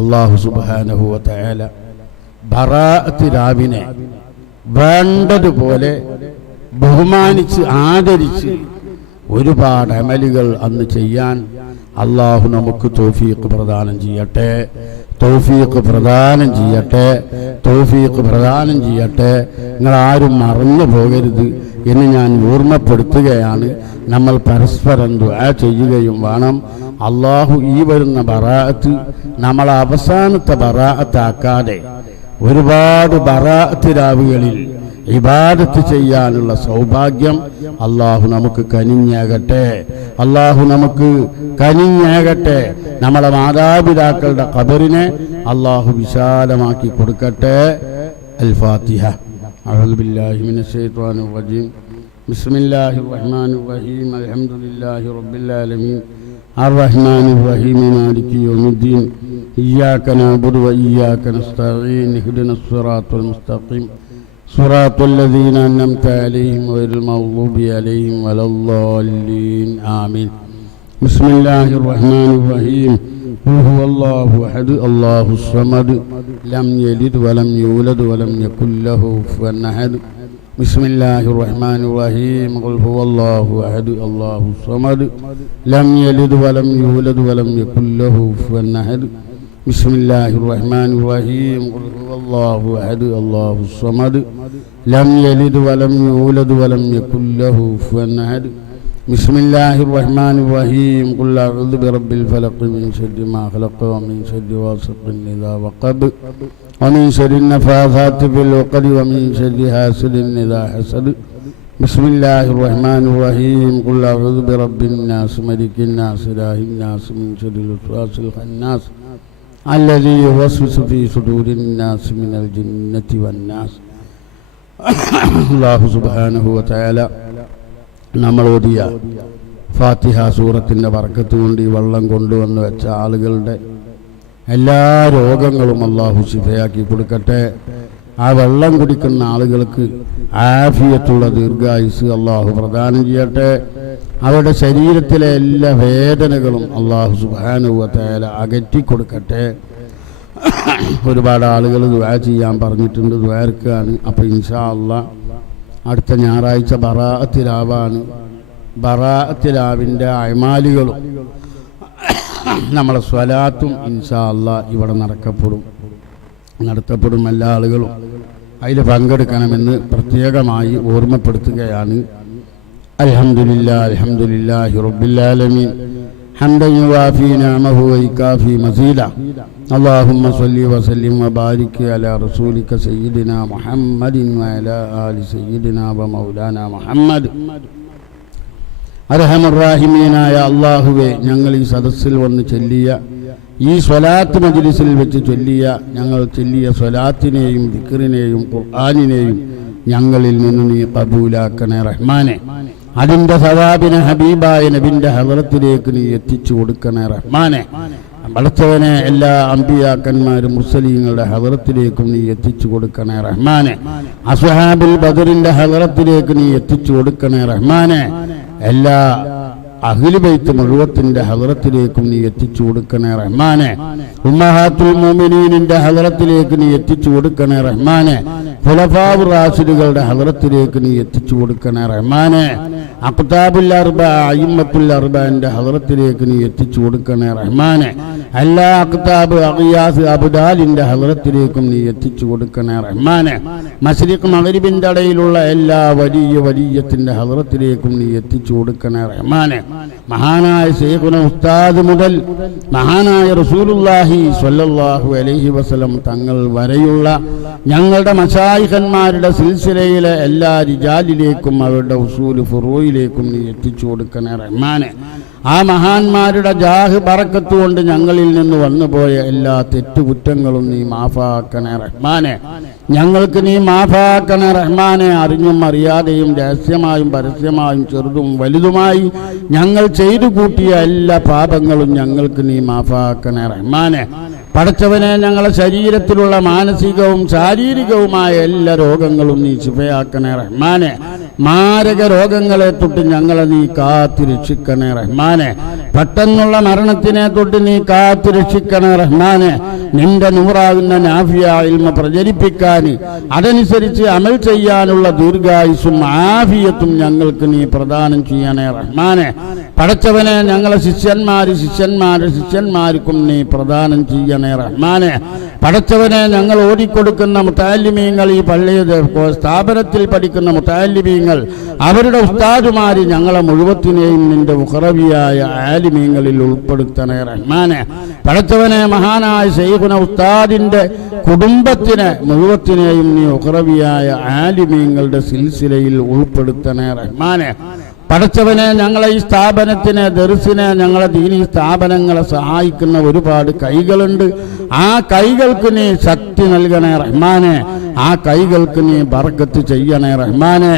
അല്ലാഹു സുബ്ഹാനഹു വ തആല ബറാഅത്ത് രാവിനെ വേണ്ടതുപോലെ ബഹുമാനിച്ച് ആദരിച്ച് ഒരുപാട് അമലുകൾ അന്ന് ചെയ്യാൻ അള്ളാഹു നമുക്ക് തൗഫീഖ് പ്രദാനം ചെയ്യട്ടെ. തൗഫീഖ് പ്രദാനം ചെയ്യട്ടെ. തൗഫീഖ് പ്രദാനം ചെയ്യട്ടെ. നിങ്ങളാരും മറന്നു പോകരുത് എന്ന് ഞാൻ ഓർമ്മപ്പെടുത്തുകയാണ്. നമ്മൾ പരസ്പരം ദുആ ചെയ്യുകയും വേണം. അള്ളാഹു ഈ വരുന്ന ബറാഅത്ത് നമ്മളെ അവസാനത്തെ ബറാഅത്താക്കാതെ ഒരുപാട് ബറാഅത്ത് രാവുകളിൽ ഇബാദത്ത് ചെയ്യാനുള്ള സൗഭാഗ്യം അള്ളാഹു നമുക്ക് കനിഞ്ഞാകട്ടെ. അള്ളാഹു നമുക്ക് കനിഞ്ഞാകട്ടെ. നമ്മളെ മാതാപിതാക്കളുടെ ഖബറിനെ അള്ളാഹു വിശാലമാക്കി കൊടുക്കട്ടെ. അൽ ഫാത്തിഹ. അഊദു ബില്ലാഹി മിനശ് ശൈത്വാനിർ റജീം. ബിസ്മില്ലാഹിർ റഹ്മാനിർ റഹീം അൽഹംദുലില്ലാഹി റബ്ബിൽ ആലമീൻ അർറഹ്മാനിർ റഹീം മാലികി യൗമിദ്ദീൻ ഇയ്യാക നഅ്ബുദു വ ഇയ്യാക നസ്തഈൻ ഇഹ്ദിനസ് സിറാത്തൽ മുസ്തഖീം സിറാത്തൽ ലദീന അൻഅംത അലൈഹിം ഗൈറിൽ മഗ്ദൂബി അലൈഹിം വലദ്ദാല്ലീൻ ആമീൻ. ബിസ്മില്ലാഹിർ റഹ്മാനിർ റഹീം ഖുൽ ഹുവല്ലാഹു അഹദ് അല്ലാഹുസ് സമദ് ലം യലിദ് വലം യൂലദ് വലം യകുൽ ലഹു കുഫുവൻ അഹദ്. ബിസ്മില്ലാഹിർ റഹ്മാനിർ റഹീം ഖുൽ ഹുവല്ലാഹു അഹദ് അല്ലാഹുസ് സമദ് ലം യലിദ് വലം യൂലദ് വലം യകുൽ ലഹു കുഫുവൻ അഹദ്. ബിസ്മില്ലാഹിർ റഹ്മാനിർ റഹീം ഖുൽ ഹുവല്ലാഹു അഹദ് അല്ലാഹുസ് സമദ് ലം യലിദ് വലം യൂലദ് വലം യകുൽ ലഹു കുഫുവൻ അഹദ്. ബിസ്മില്ലാഹിർ റഹ്മാനിർ റഹീം ഖുൽ അഊദു ബിറബ്ബിൽ ഫലഖ് മിൻ ശർരി മാ ഖലഖ വമിൻ ശർരി ഗാസിഖിൻ ഇദാ വഖബ വമിൻ ശർരി നഫാസാതി ഫിൽ ഉഖദ വമിൻ ശർരി ഹാസിദിൻ ഇദാ ഹസദ. ബിസ്മില്ലാഹിർ റഹ്മാനിർ റഹീം ഖുൽ അഊദു ബിറബ്ബിൻ നാസ് മലിക്കിൻ നാസ് ഇലാഹിൻ നാസ് മിൻ ശർരിൽ വസ്വാസിൽ ഖന്നാസ് അല്ലദീ യുവസ്വിസു ഫീ സുദൂരിൻ നാസ് മിനൽ ജിന്നത്തി വന്നാസ്. അല്ലാഹു സുബ്ഹാനഹു വ തആല നമ്മൾ ഓതിയ ഫാത്തിഹ സൂറത്തിൻ്റെ ബർക്കത്ത് കൊണ്ട് ഈ വെള്ളം കൊണ്ടുവന്ന് വെച്ച ആളുകളുടെ എല്ലാ രോഗങ്ങളും അള്ളാഹു ശിഫയാക്കി കൊടുക്കട്ടെ. ആ വെള്ളം കുടിക്കുന്ന ആളുകൾക്ക് ആഫിയത്തുള്ള ദീർഘായുസ് അള്ളാഹു പ്രദാനം ചെയ്യട്ടെ. അവരുടെ ശരീരത്തിലെ എല്ലാ വേദനകളും അള്ളാഹു സുബ്ഹാനഹു വ തആല അകറ്റിക്കൊടുക്കട്ടെ. ഒരുപാട് ആളുകൾ ദുആ ചെയ്യാൻ പറഞ്ഞിട്ടുണ്ട്, ദുആർക്കാണ്. അപ്പോൾ ഇൻഷാ അള്ളാഹ് അടുത്ത ഞായറാഴ്ച ബറാഅത്തിലാവാണ്. ബറാഅത്തിലാവിൻ്റെ അമാലുകളും നമ്മളെ സ്വലാത്തും ഇൻഷാ അള്ളാഹ് ഇവിടെ നടത്തപ്പെടും. എല്ലാ ആളുകളും അതിൽ പങ്കെടുക്കണമെന്ന് പ്രത്യേകമായി ഓർമ്മപ്പെടുത്തുകയാണ്. അൽഹംദുലില്ലാഹി അൽഹംദുലില്ലാഹി റബ്ബിൽ ആലമീൻ ഹംദൻ യുവാഫി നിഅമഹു വയുകാഫി മസീദ. اللهم صل وسلم وبارك على رسولك سيدنا محمد وعلى آل سيدنا ومولانا محمد. അർഹമർറാഹിമീനായ അല്ലാഹുവേ, ഞങ്ങൾ ഈ സദസ്സിൽ വന്ന് ചൊല്ലിയ ഈ സ്വലാത്ത് മജ്ലിസിൽ വെച്ച് ഞങ്ങൾ ചൊല്ലിയ സ്വലാത്തിനെയും ദിക്റിനെയും ഖുർആനിനെയും ഞങ്ങളിൽ നിന്ന് നീ ഖബൂലാക്കണേ റഹ്മാനെ. അതിൻ്റെ സവാബിനെ ഹബീബായ നബിൻ്റെ ഹളറത്തിലേക്ക് നീ എത്തിച്ചു കൊടുക്കണേ റഹ്മാനെ. വളർത്തവനെ എല്ലാ അമ്പിയാക്കന്മാരും മുർസലീങ്ങളുടെ ഹളറത്തിലേക്കും നീ എത്തിച്ചു കൊടുക്കണേ റഹ്മാനെ. അസ്ഹാബുൽ ബദറിന്റെ ഹളറത്തിലേക്ക് നീ എത്തിച്ചു കൊടുക്കണേ റഹ്മാനെ. എല്ലാ അഹ്ലു ബൈത്ത് മുഴുവത്തിന്റെ ഹളറത്തിലേക്കും നീ എത്തിച്ചു കൊടുക്കണേ റഹ്മാനെ. ഉമ്മഹാത്തുൽ മുഅ്മിനീനിന്റെ ഹളറത്തിലേക്ക് നീ എത്തിച്ചു കൊടുക്കണേ റഹ്മാനെ. ഖുലഫാഉർ റാഷിദുകളുടെ ഹളറത്തിലേക്ക് നീ എത്തിച്ചു കൊടുക്കണേ റഹ്മാനെ. അഖ്താബുൽ അർബഅ അയിമ്മത്തുൽ അർബഅന്റെ ഹളറത്തിലേക്ക് നീ എത്തിച്ചു കൊടുക്കണേ റഹ്മാനെ. എല്ലാ അഖ്താബ് അഖിയാസ് അബ്ദാലിന്റെ ഹളറത്തിലേക്കും നീ എത്തിച്ചു കൊടുക്കണേ റഹ്മാനെ. മശ്രിഖ് മഗ്രിബിന്റെ ഇടയിലുള്ള എല്ലാ വലിയത്തിന്റെ ഹളറത്തിലേക്കും നീ എത്തിച്ചു കൊടുക്കണേ റഹ്മാനെ. മഹാനായ ശൈഖുന ഉസ്താദ് മുതൽ മഹാനായ റസൂലുള്ളാഹി സ്വല്ലല്ലാഹു അലൈഹി വസല്ലം തങ്ങൾ വരെയുള്ള ഞങ്ങളുടെ മശായിഖന്മാരുടെ സിൽസിലയിലെ എല്ലാ റിജാലിലേക്കും അവരുടെ ഉസൂല് ഫുറൂയിലേക്കും നീ എത്തിച്ചു കൊടുക്കണേ റഹ്മാനെ. ആ മഹാന്മാരുടെ ജാഹ് ബറക്കത്ത് കൊണ്ട് ഞങ്ങളിൽ നിന്ന് വന്നുപോയ എല്ലാ തെറ്റുകുറ്റങ്ങളും നീ മാഫാക്കണേ റഹ്മാനെ. ഞങ്ങൾക്ക് നീ മാഫാക്കണേ റഹ്മാനെ. അറിഞ്ഞും അറിയാതെയും രഹസ്യമായും പരസ്യമായും ചെറുതും വലുതുമായി ഞങ്ങൾ ചെയ്തു കൂട്ടിയ എല്ലാ പാപങ്ങളും ഞങ്ങൾക്ക് നീ മാഫാക്കണേ റഹ്മാനെ. പടച്ചവനെ, ഞങ്ങളുടെ ശരീരത്തിലുള്ള മാനസികവും ശാരീരികവുമായ എല്ലാ രോഗങ്ങളും നീ ശിഫയാക്കണേ റഹ്മാനെ. മാരക രോഗങ്ങളെ തൊട്ട് ഞങ്ങളെ നീ കാത്തു രക്ഷിക്കണേ റഹ്മാനെ. പെട്ടെന്നുള്ള മരണത്തിനെ തൊട്ട് നീ കാത്തു രക്ഷിക്കണേ റഹ്മാനെ. നിന്റെ നൂറാകുന്ന നാഫിയ ഇൽമ പ്രചരിപ്പിക്കാൻ അതനുസരിച്ച് അമൽ ചെയ്യാനുള്ള ദീർഘായുസ്സും ആഫിയത്തും ഞങ്ങൾക്ക് നീ പ്രദാനം ചെയ്യണേ റഹ്മാനെ. പടച്ചവനെ, ഞങ്ങളെ ശിഷ്യന്മാർക്കും നീ പ്രദാനം ചെയ്യണേ റഹ്മാനെ. പടച്ചവനെ, ഞങ്ങൾ ഓടിക്കൊടുക്കുന്ന മുതഅല്ലിമീങ്ങൾ, ഈ പള്ളിയുടെ സ്ഥാപനത്തിൽ പഠിക്കുന്ന മുതഅല്ലിമീങ്ങൾ, അവരുടെ ഉസ്താദുമാര് ഞങ്ങളെ മുഴുവത്തിനെയും നിന്റെ ഉഖറവിയായ ആലിമീങ്ങളിൽ ഉൾപ്പെടുത്തണേ റഹ്മാനെ. പടച്ചവനെ, മഹാനായ ശൈഖുന ഉസ്താദിന്റെ കുടുംബത്തിനെ മുഴുവത്തിനെയും നീ ഉഖറവിയായ ആലിമീങ്ങളുടെ സിൽസിലയിൽ ഉൾപ്പെടുത്തണേ റഹ്മാനെ. പടച്ചവനെ, ഞങ്ങളെ ഈ സ്ഥാപനത്തിനെ, ദർസിനെ, ഞങ്ങളെ ദീനീ സ്ഥാപനങ്ങളെ സഹായിക്കുന്ന ഒരുപാട് കൈകളുണ്ട്. ആ കൈകൾക്ക് നീ ശക്തി നൽകണേ റഹ്മാനെ. ആ കൈകൾക്ക് നീ ബർക്കത്ത് ചെയ്യണേ റഹ്മാനെ.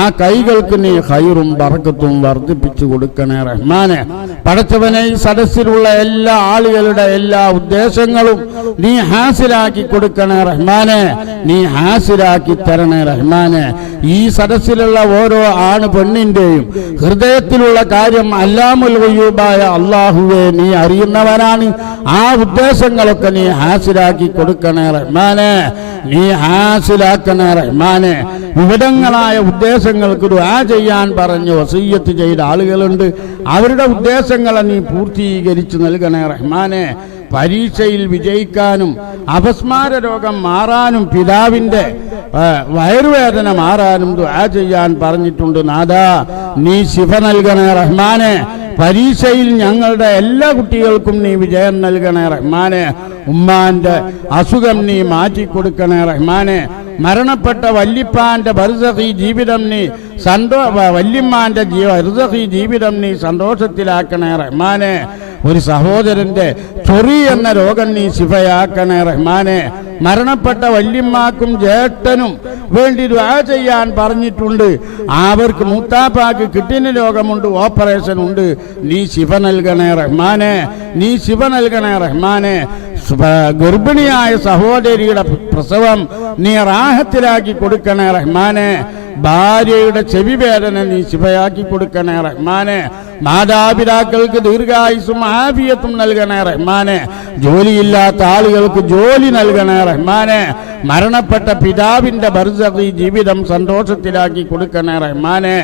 ആ കൈകൾക്ക് നീ ഖൈറും ബർക്കത്തും വർദ്ധിപ്പിച്ചു കൊടുക്കണേ റഹ്മാനെ. പടച്ചവനെ, ഈ സദസ്സിലുള്ള എല്ലാ ആളുകളുടെ എല്ലാ ഉദ്ദേശങ്ങളും നീ ഹാസിലാക്കി കൊടുക്കണേ റഹ്മാനെ. നീ ഹാസിലാക്കി തരണേ റഹ്മാനെ. ഈ സദസ്സിലുള്ള ഓരോ ആണ് പെണ്ണിന്റെയും ഹൃദയത്തിലുള്ള കാര്യം അല്ലാമുൽ ഗുയൂബായ അല്ലാഹുവേ നീ അറിയുന്നവനാണ്. ആ ഉദ്ദേശങ്ങളൊക്കെ നീ ഹാസിലാക്കി കൊടുക്കണേ റഹ്മാനെ. നീ ഹാസിലാക്കണേ റഹ്മാനെ. വിവിധങ്ങളായ ഉദ്ദേശങ്ങൾക്ക് ദുആ ചെയ്യാൻ പറഞ്ഞു വസിയ്യത്ത് ചെയ്ത ആളുകളുണ്ട്. അവരുടെ ഉദ്ദേശങ്ങളെ നീ പൂർത്തീകരിച്ചു നൽകണേ റഹ്മാനെ. പരീക്ഷയിൽ വിജയിക്കാനും അപസ്മാര രോഗം മാറാനും പിതാവിൻ്റെ വയറുവേദന മാറാനും ദുആ ചെയ്യാൻ പറഞ്ഞിട്ടുണ്ട്. നാഥാ, നീ ശിഫ നൽകണേ റഹ്മാനെ. പരീക്ഷയിൽ ഞങ്ങളുടെ എല്ലാ കുട്ടികൾക്കും നീ വിജയം നൽകണേ റഹ്മാനെ. ഉമ്മാന്റെ അസുഖം നീ മാറ്റിക്കൊടുക്കണേ റഹ്മാനെ. മരണപ്പെട്ട വല്ലിപ്പാന്റെ ബർസഖി ജീവിതം നീ വല്യമ്മാന്റെ ബർസഖി ജീവിതം നീ സന്തോഷത്തിലാക്കണേ റഹ്മാനെ. ഒരു സഹോദരന്റെ ചൊറി എന്ന രോഗം നീ ശിഫയാക്കണേ റഹ്മാനെ. മരണപ്പെട്ട വല്യമ്മാക്കും ജേട്ടനും വേണ്ടി ദുആ ചെയ്യാൻ പറഞ്ഞിട്ടുണ്ട്. അവർക്ക് മൂത്താപ്പാക്ക് കിഡ്നി രോഗമുണ്ട്, ഓപ്പറേഷൻ ഉണ്ട്. നീ ശിഫ നൽകണേ റഹ്മാനെ. നീ ശിഫ നൽകണേ റഹ്മാനെ. ഗർഭിണിയായ സഹോദരിയുടെ പ്രസവം നീ റാഹത്തിലാക്കി കൊടുക്കണേ റഹ്മാനെ. ഭാര്യയുടെ ചെവി വേദന നീ ശിഫയാക്കി കൊടുക്കണേ റഹ്മാനെ. മാതാപിതാക്കൾക്ക് ദീർഘായുസ്സും ആഫിയത്തും നൽകണേ റഹ്മാനെ. ജോലിയില്ലാത്ത ആളുകൾക്ക് ജോലി നൽകണേ റഹ്മാനെ. മരണപ്പെട്ട പിതാവിന്റെ ബർസഖി ജീവിതം സന്തോഷത്തിലാക്കി കൊടുക്കണേ റഹ്മാനെ.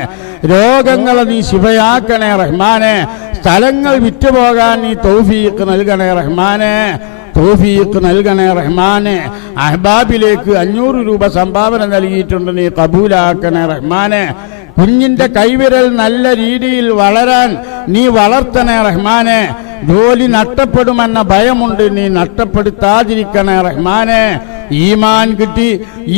രോഗങ്ങളെ നീ ശിഫയാക്കണേ റഹ്മാനെ. സ്ഥലങ്ങൾ വിറ്റുപോകാൻ നീ തൗഫീഖ് നൽകണേ റഹ്മാനെ. തൗഫീഖ് നൽകണേ റഹ്മാനെ. അഹ്ബാബിലേക്ക് 500 രൂപ സംഭാവന നൽകിയിട്ടുണ്ട്, നീ കബൂലാക്കണേ റഹ്മാനെ. കുഞ്ഞിന്റെ കൈവിരൽ നല്ല രീതിയിൽ വളരാൻ നീ വളർത്തണേ റഹ്മാനെ. ജോലി നഷ്ടപ്പെടുമെന്ന ഭയമുണ്ട്, നീ നഷ്ടപ്പെടുത്താതിരിക്കണേ റഹ്മാനെ. ഈമാൻ കിട്ടി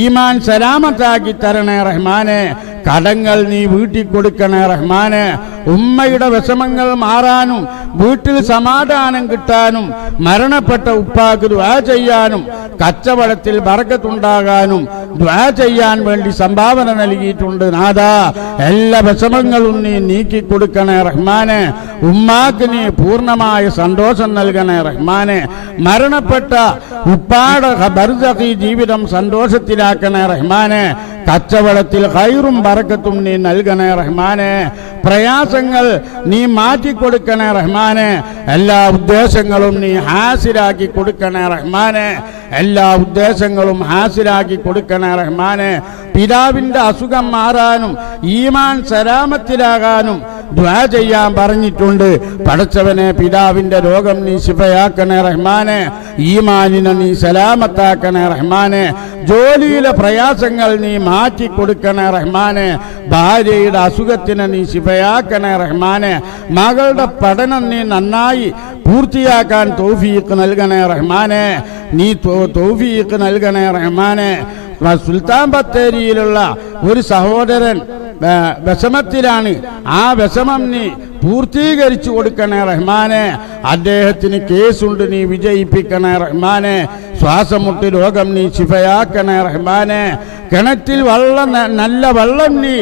ഈമാൻ സലാമത്താക്കി തരണേ റഹ്മാനെ. കടങ്ങൾ നീ വീട്ടിൽ കൊടുക്കണേ റഹ്മാനെ. ഉമ്മയുടെ വിഷമങ്ങൾ മാറാനും വീട്ടിൽ സമാധാനം കിട്ടാനും മരണപ്പെട്ട ഉപ്പാക്ക് ദുആ ചെയ്യാനും കച്ചവടത്തിൽ ബർക്കത്തുണ്ടാകാനും ദുആ ചെയ്യാൻ വേണ്ടി സംഭാവന നൽകിയിട്ടുണ്ട്. നാഥാ, എല്ലാ വിഷമങ്ങളും നീ നീക്കി കൊടുക്കണേ റഹ്മാനെ. ഉമ്മാക്ക് നീ പൂർണ്ണമായ സന്തോഷം നൽകണേ റഹ്മാനെ. മരണപ്പെട്ട ഉപ്പാടെ ബർസഖി ജീവിതം സന്തോഷത്തിലാക്കണേ റഹ്മാനെ. കച്ചവടത്തിൽ ഖൈറും ബർക്കത്തും നീ നൽകണേ റഹ്മാനെ. പ്രയാസങ്ങൾ നീ മാറ്റിക്കൊടുക്കണേ റഹ്മാനെ. എല്ലാ ഉദ്ദേശങ്ങളും നീ ഹാസിലാക്കി കൊടുക്കണേ റഹ്മാനെ. എല്ലാ ഉദ്ദേശങ്ങളും ഹാസിലാക്കി കൊടുക്കണേ റഹ്മാനെ. പിതാവിന്റെ അസുഖം മാറാനും ഈമാൻ സലാമത്തിലാകാനും ദുആ ചെയ്യാൻ പറഞ്ഞിട്ടുണ്ട്. പടച്ചവനെ, പിതാവിന്റെ രോഗം നീ ശിഫയാക്കണേ റഹ്മാനെ. ഈമാനിനെ നീ സലാമത്താക്കണേ റഹ്മാനെ. ജോലിയിലെ പ്രയാസങ്ങൾ നീ മാറ്റി കൊടുക്കണേ റഹ്മാനെ. ഭാര്യയുടെ അസുഖത്തിനെ നീ ശിഫയാക്കണേ റഹ്മാനെ. മകളുടെ പഠനം നീ നന്നായി പൂർത്തിയാക്കാൻ തൗഫീഖ് നൽകണേ റഹ്മാനെ. നീ തൗഫീഖ് നൽകണേ റഹ്മാനെ. സുൽത്താൻ ബത്തേരിയിലുള്ള ഒരു സഹോദരൻ വിഷമത്തിലാണ്. ആ വിഷമം നീ പൂർത്തീകരിച്ചു കൊടുക്കണേ റഹ്മാനെ. അദ്ദേഹത്തിന് കേസുണ്ട്, നീ വിജയിപ്പിക്കണേ റഹ്മാനെ. ശ്വാസമുട്ട് രോഗം നീ ശിഫയാക്കണേ റഹ്മാനെ. കിണറ്റിൽ നല്ല വെള്ളം നീ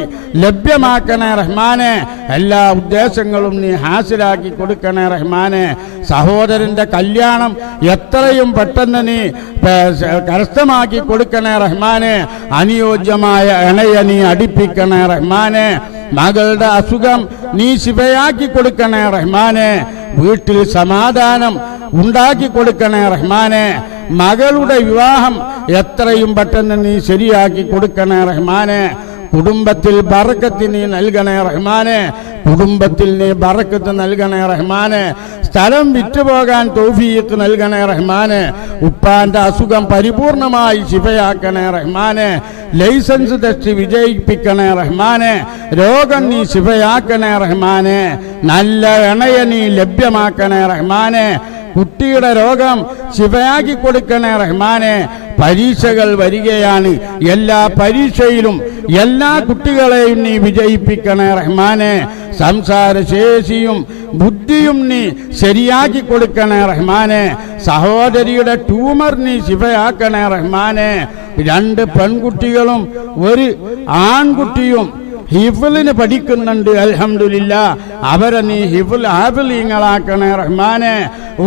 ലഭ്യമാക്കണേ റഹ്മാനെ. എല്ലാ ഉദ്ദേശങ്ങളും നീ ഹാസിലാക്കി കൊടുക്കണേ റഹ്മാനെ. സഹോദരന്റെ കല്യാണം എത്രയും പെട്ടെന്ന് നീ കരസ്ഥമാക്കി കൊടുക്കണേ റഹ്മാനെ. അനുയോജ്യമായ ഇണയെ നീ അടിപ്പിക്കണേ റഹ്മാനെ. മകളുടെ അസുഖം നീ ശിഫയാക്കി കൊടുക്കണേ റഹ്മാനെ. വീട്ടിൽ സമാധാനം ഉണ്ടാക്കി കൊടുക്കണേ റഹ്മാനെ. മകളുടെ വിവാഹം എത്രയും പെട്ടെന്ന് നീ ശരിയാക്കി കൊടുക്കണേ റഹ്മാനെ. കുടുംബത്തിൽ ബർക്കത്ത് നീ നൽകണേ റഹ്മാനെ. കുടുംബത്തിൽ നീ ബർക്കത്ത് നൽകണേ റഹ്മാനെ. സ്ഥലം വിറ്റുപോകാൻ തൗഫീഖ് നൽകണേ റഹ്മാനെ. ഉപ്പാന്റെ അസുഖം പരിപൂർണമായി ശിഫയാക്കണേ റഹ്മാനെ. ലൈസൻസ് ടെസ്റ്റ് വിജയിപ്പിക്കണേ റഹ്മാനെ. രോഗം നീ ശിഫയാക്കണേ റഹ്മാനെ. നല്ല ഇണയെ നീ ലഭ്യമാക്കണേ റഹ്മാനെ. കുട്ടിയുടെ രോഗം ശിഫയാക്കി കൊടുക്കണേ റഹ്മാനെ. പരീക്ഷകൾ വരികയാണ്. എല്ലാ പരീക്ഷയിലും എല്ലാ കുട്ടികളെയും നീ വിജയിപ്പിക്കണേ റഹ്മാനെ. സംസാരശേഷിയും ബുദ്ധിയും നീ ശരിയാക്കി കൊടുക്കണേ റഹ്മാനെ. സഹോദരിയുടെ ട്യൂമർ നീ ശിഫയാക്കണേ റഹ്മാനെ. 2 പെൺകുട്ടികളും 1 ആൺകുട്ടിയും ഹിഫ്ളിന് പഠിക്കുന്നുണ്ട്. അൽഹംദുലില്ലാ, അവരെ നീ ഹാഫിളീങ്ങളാക്കണേ റഹ്മാനെ.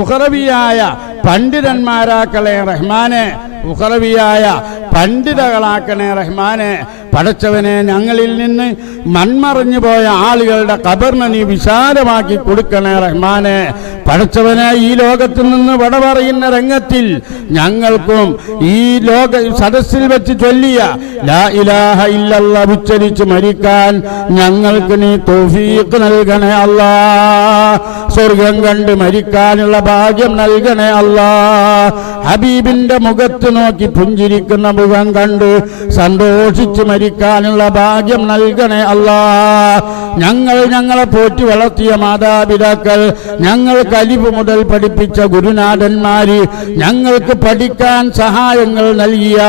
ഉഖറവിയായ പണ്ഡിതന്മാരാക്കണേ റഹ്മാനെ. ഉഖറവിയായ പണ്ഡിതകളാക്കണേ റഹ്മാനെ. പടച്ചവനെ, ഞങ്ങളിൽ നിന്ന് മൺമറഞ്ഞു പോയ ആളുകളുടെ ഖബറിനെ നീ വിശാലമാക്കി കൊടുക്കണേ റഹ്മാനെ. പടച്ചവനെ, ഈ ലോകത്തിൽ നിന്ന് വട പറയുന്ന രംഗത്തിൽ ഞങ്ങൾക്കും ഈ ലോക സദസ്സിൽ വെച്ച് ചൊല്ലിയ ലാ ഇലാഹ ഇല്ലല്ലാഹ് ഉച്ചരിച്ച് മരിക്കാൻ ഞങ്ങൾക്ക് നീ തൗഫീഖ് നൽകണേ അല്ലാ. സ്വർഗം കണ്ട് മരിക്കാനുള്ള ഭാഗ്യം നൽകണേ അല്ലാ. ഹബീബിന്റെ മുഖത്ത് നോക്കി പുഞ്ചിരിക്കുന്ന മുഖം കണ്ട് സന്തോഷിച്ച് മരിക്കാനുള്ള ഭാഗ്യം നൽകണേ അല്ലാ. ഞങ്ങളെ പോറ്റി വളർത്തിയ മാതാപിതാക്കൾ, ഞങ്ങൾക്ക് അലിവ് മുതൽ പഠിപ്പിച്ച ഗുരുനാഥന്മാര്, ഞങ്ങൾക്ക് പഠിക്കാൻ സഹായങ്ങൾ നൽകിയ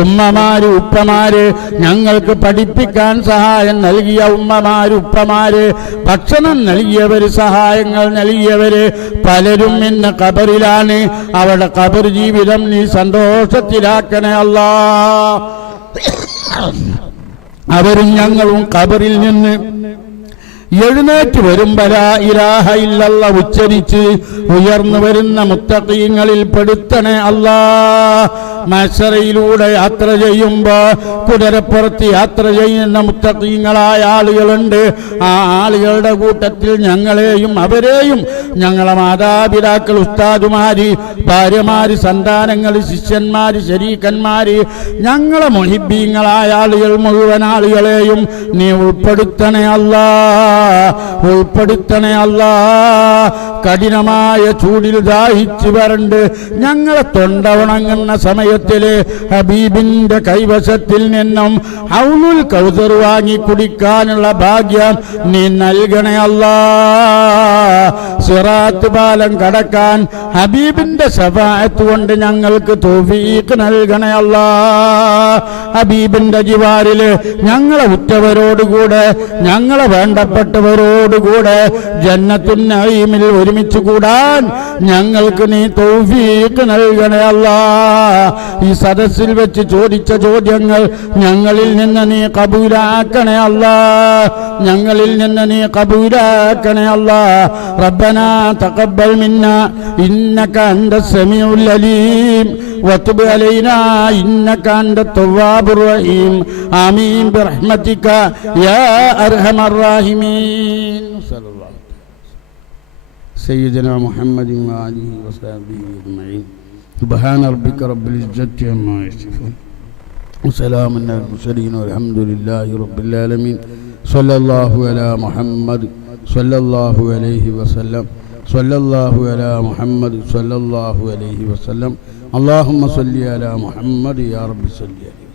ഉമ്മമാര് ഉപ്പമാര്, ഞങ്ങൾക്ക് പഠിപ്പിക്കാൻ സഹായം നൽകിയ ഉമ്മമാര് ഉപ്പമാര്, ഭക്ഷണം നൽകിയവര്, സഹായങ്ങൾ നൽകിയവര് പലരും ഇന്ന് ഖബറിലാണ്. അവരുടെ ഖബർ ജീവിതം നീ സന്തോഷത്തിലാക്കണേ അല്ലാ. അവരും ഞങ്ങളും ഖബറിൽ നിന്ന് എഴുന്നേറ്റ് വരുമ്പോ ലാ ഇലാഹ ഇല്ലല്ലാഹ് ഉച്ചരിച്ച് ഉയർന്നു വരുന്ന മുത്തഖീങ്ങളിൽ പെടുത്തണേ അല്ലാ. മഹ്ശറയിലൂടെ യാത്ര ചെയ്യുമ്പോ കുതിരപ്പുറത്ത് യാത്ര ചെയ്യുന്ന മുത്തഖീങ്ങളായ ആളുകളുണ്ട്. ആ ആളുകളുടെ കൂട്ടത്തിൽ ഞങ്ങളെയും അവരെയും, ഞങ്ങളെ മാതാപിതാക്കൾ, ഉസ്താദുമാര്, ഭാര്യമാര്, സന്താനങ്ങൾ, ശിഷ്യന്മാര്, ശരീക്കന്മാര്, ഞങ്ങളെ മുഹിബ്ബീങ്ങളായ ആളുകൾ മുഴുവൻ ആളുകളെയും നീ ഉൾപ്പെടുത്തണേ അല്ലാ, ഉൾപ്പെടുത്തണേ അല്ലാ. കഠിനമായ ചൂടിൽ ദാഹിച്ചു വരണ്ട് ഞങ്ങളെ തൊണ്ട ഉണങ്ങുന്ന സമയത്തില് ഹബീബിന്റെ കൈവശത്തിൽ നിന്നും ഹൗലുൽ കൗസർ വാങ്ങി കുടിക്കാനുള്ള ഭാഗ്യം നീ നൽകണേ അല്ലാ. സിറാത്ത് പാലം കടക്കാൻ ഹബീബിന്റെ ശഫാഅത്ത് കൊണ്ട് ഞങ്ങൾക്ക് തൗഫീഖ് നൽകണേ അല്ലാ. ഹബീബിന്റെ ജിവാറില് ഞങ്ങളെ ഉറ്റവരോടുകൂടെ, ഞങ്ങളെ വേണ്ടപ്പെട്ടവരോടുകൂടെ ജന്നത്തുൻ നഈമിൽ ഒരുമിച്ച് കൂടാൻ ഞങ്ങൾക്ക് നീ തൗഫീഖ് നൽകണേ അല്ലാ. ഈ സദസ്സിൽ വെച്ച് ചോദിച്ച ചോദ്യങ്ങൾ ഞങ്ങളിൽ നിന്ന് നീ ഖബൂലാക്കണേ അല്ലാ, ഞങ്ങളിൽ നിന്ന് നീ ഖബൂലാക്കണേ അല്ലാ. റബ്ബനാ തഖബ്ബൽ മിന്നാ ഇന്നക അൻതസ് സമീഉൽ അലീം വതുബ് അലൈനാ ഇന്നക അൻതത് തവ്വാബുർ റഹീം. ആമീൻ ബിറഹ്മതിക യാ അർഹമർ റഹീമീൻ. سيدنا محمد وآله وصحبه أجمعين. سبحان ربك رب العزة عما يصفون وسلام على المرسلين والحمد لله رب العالمين. صلى الله على محمد صلى الله عليه وسلم. صلى الله على محمد صلى الله عليه وسلم. اللهم صل على محمد يا رب صل عليه.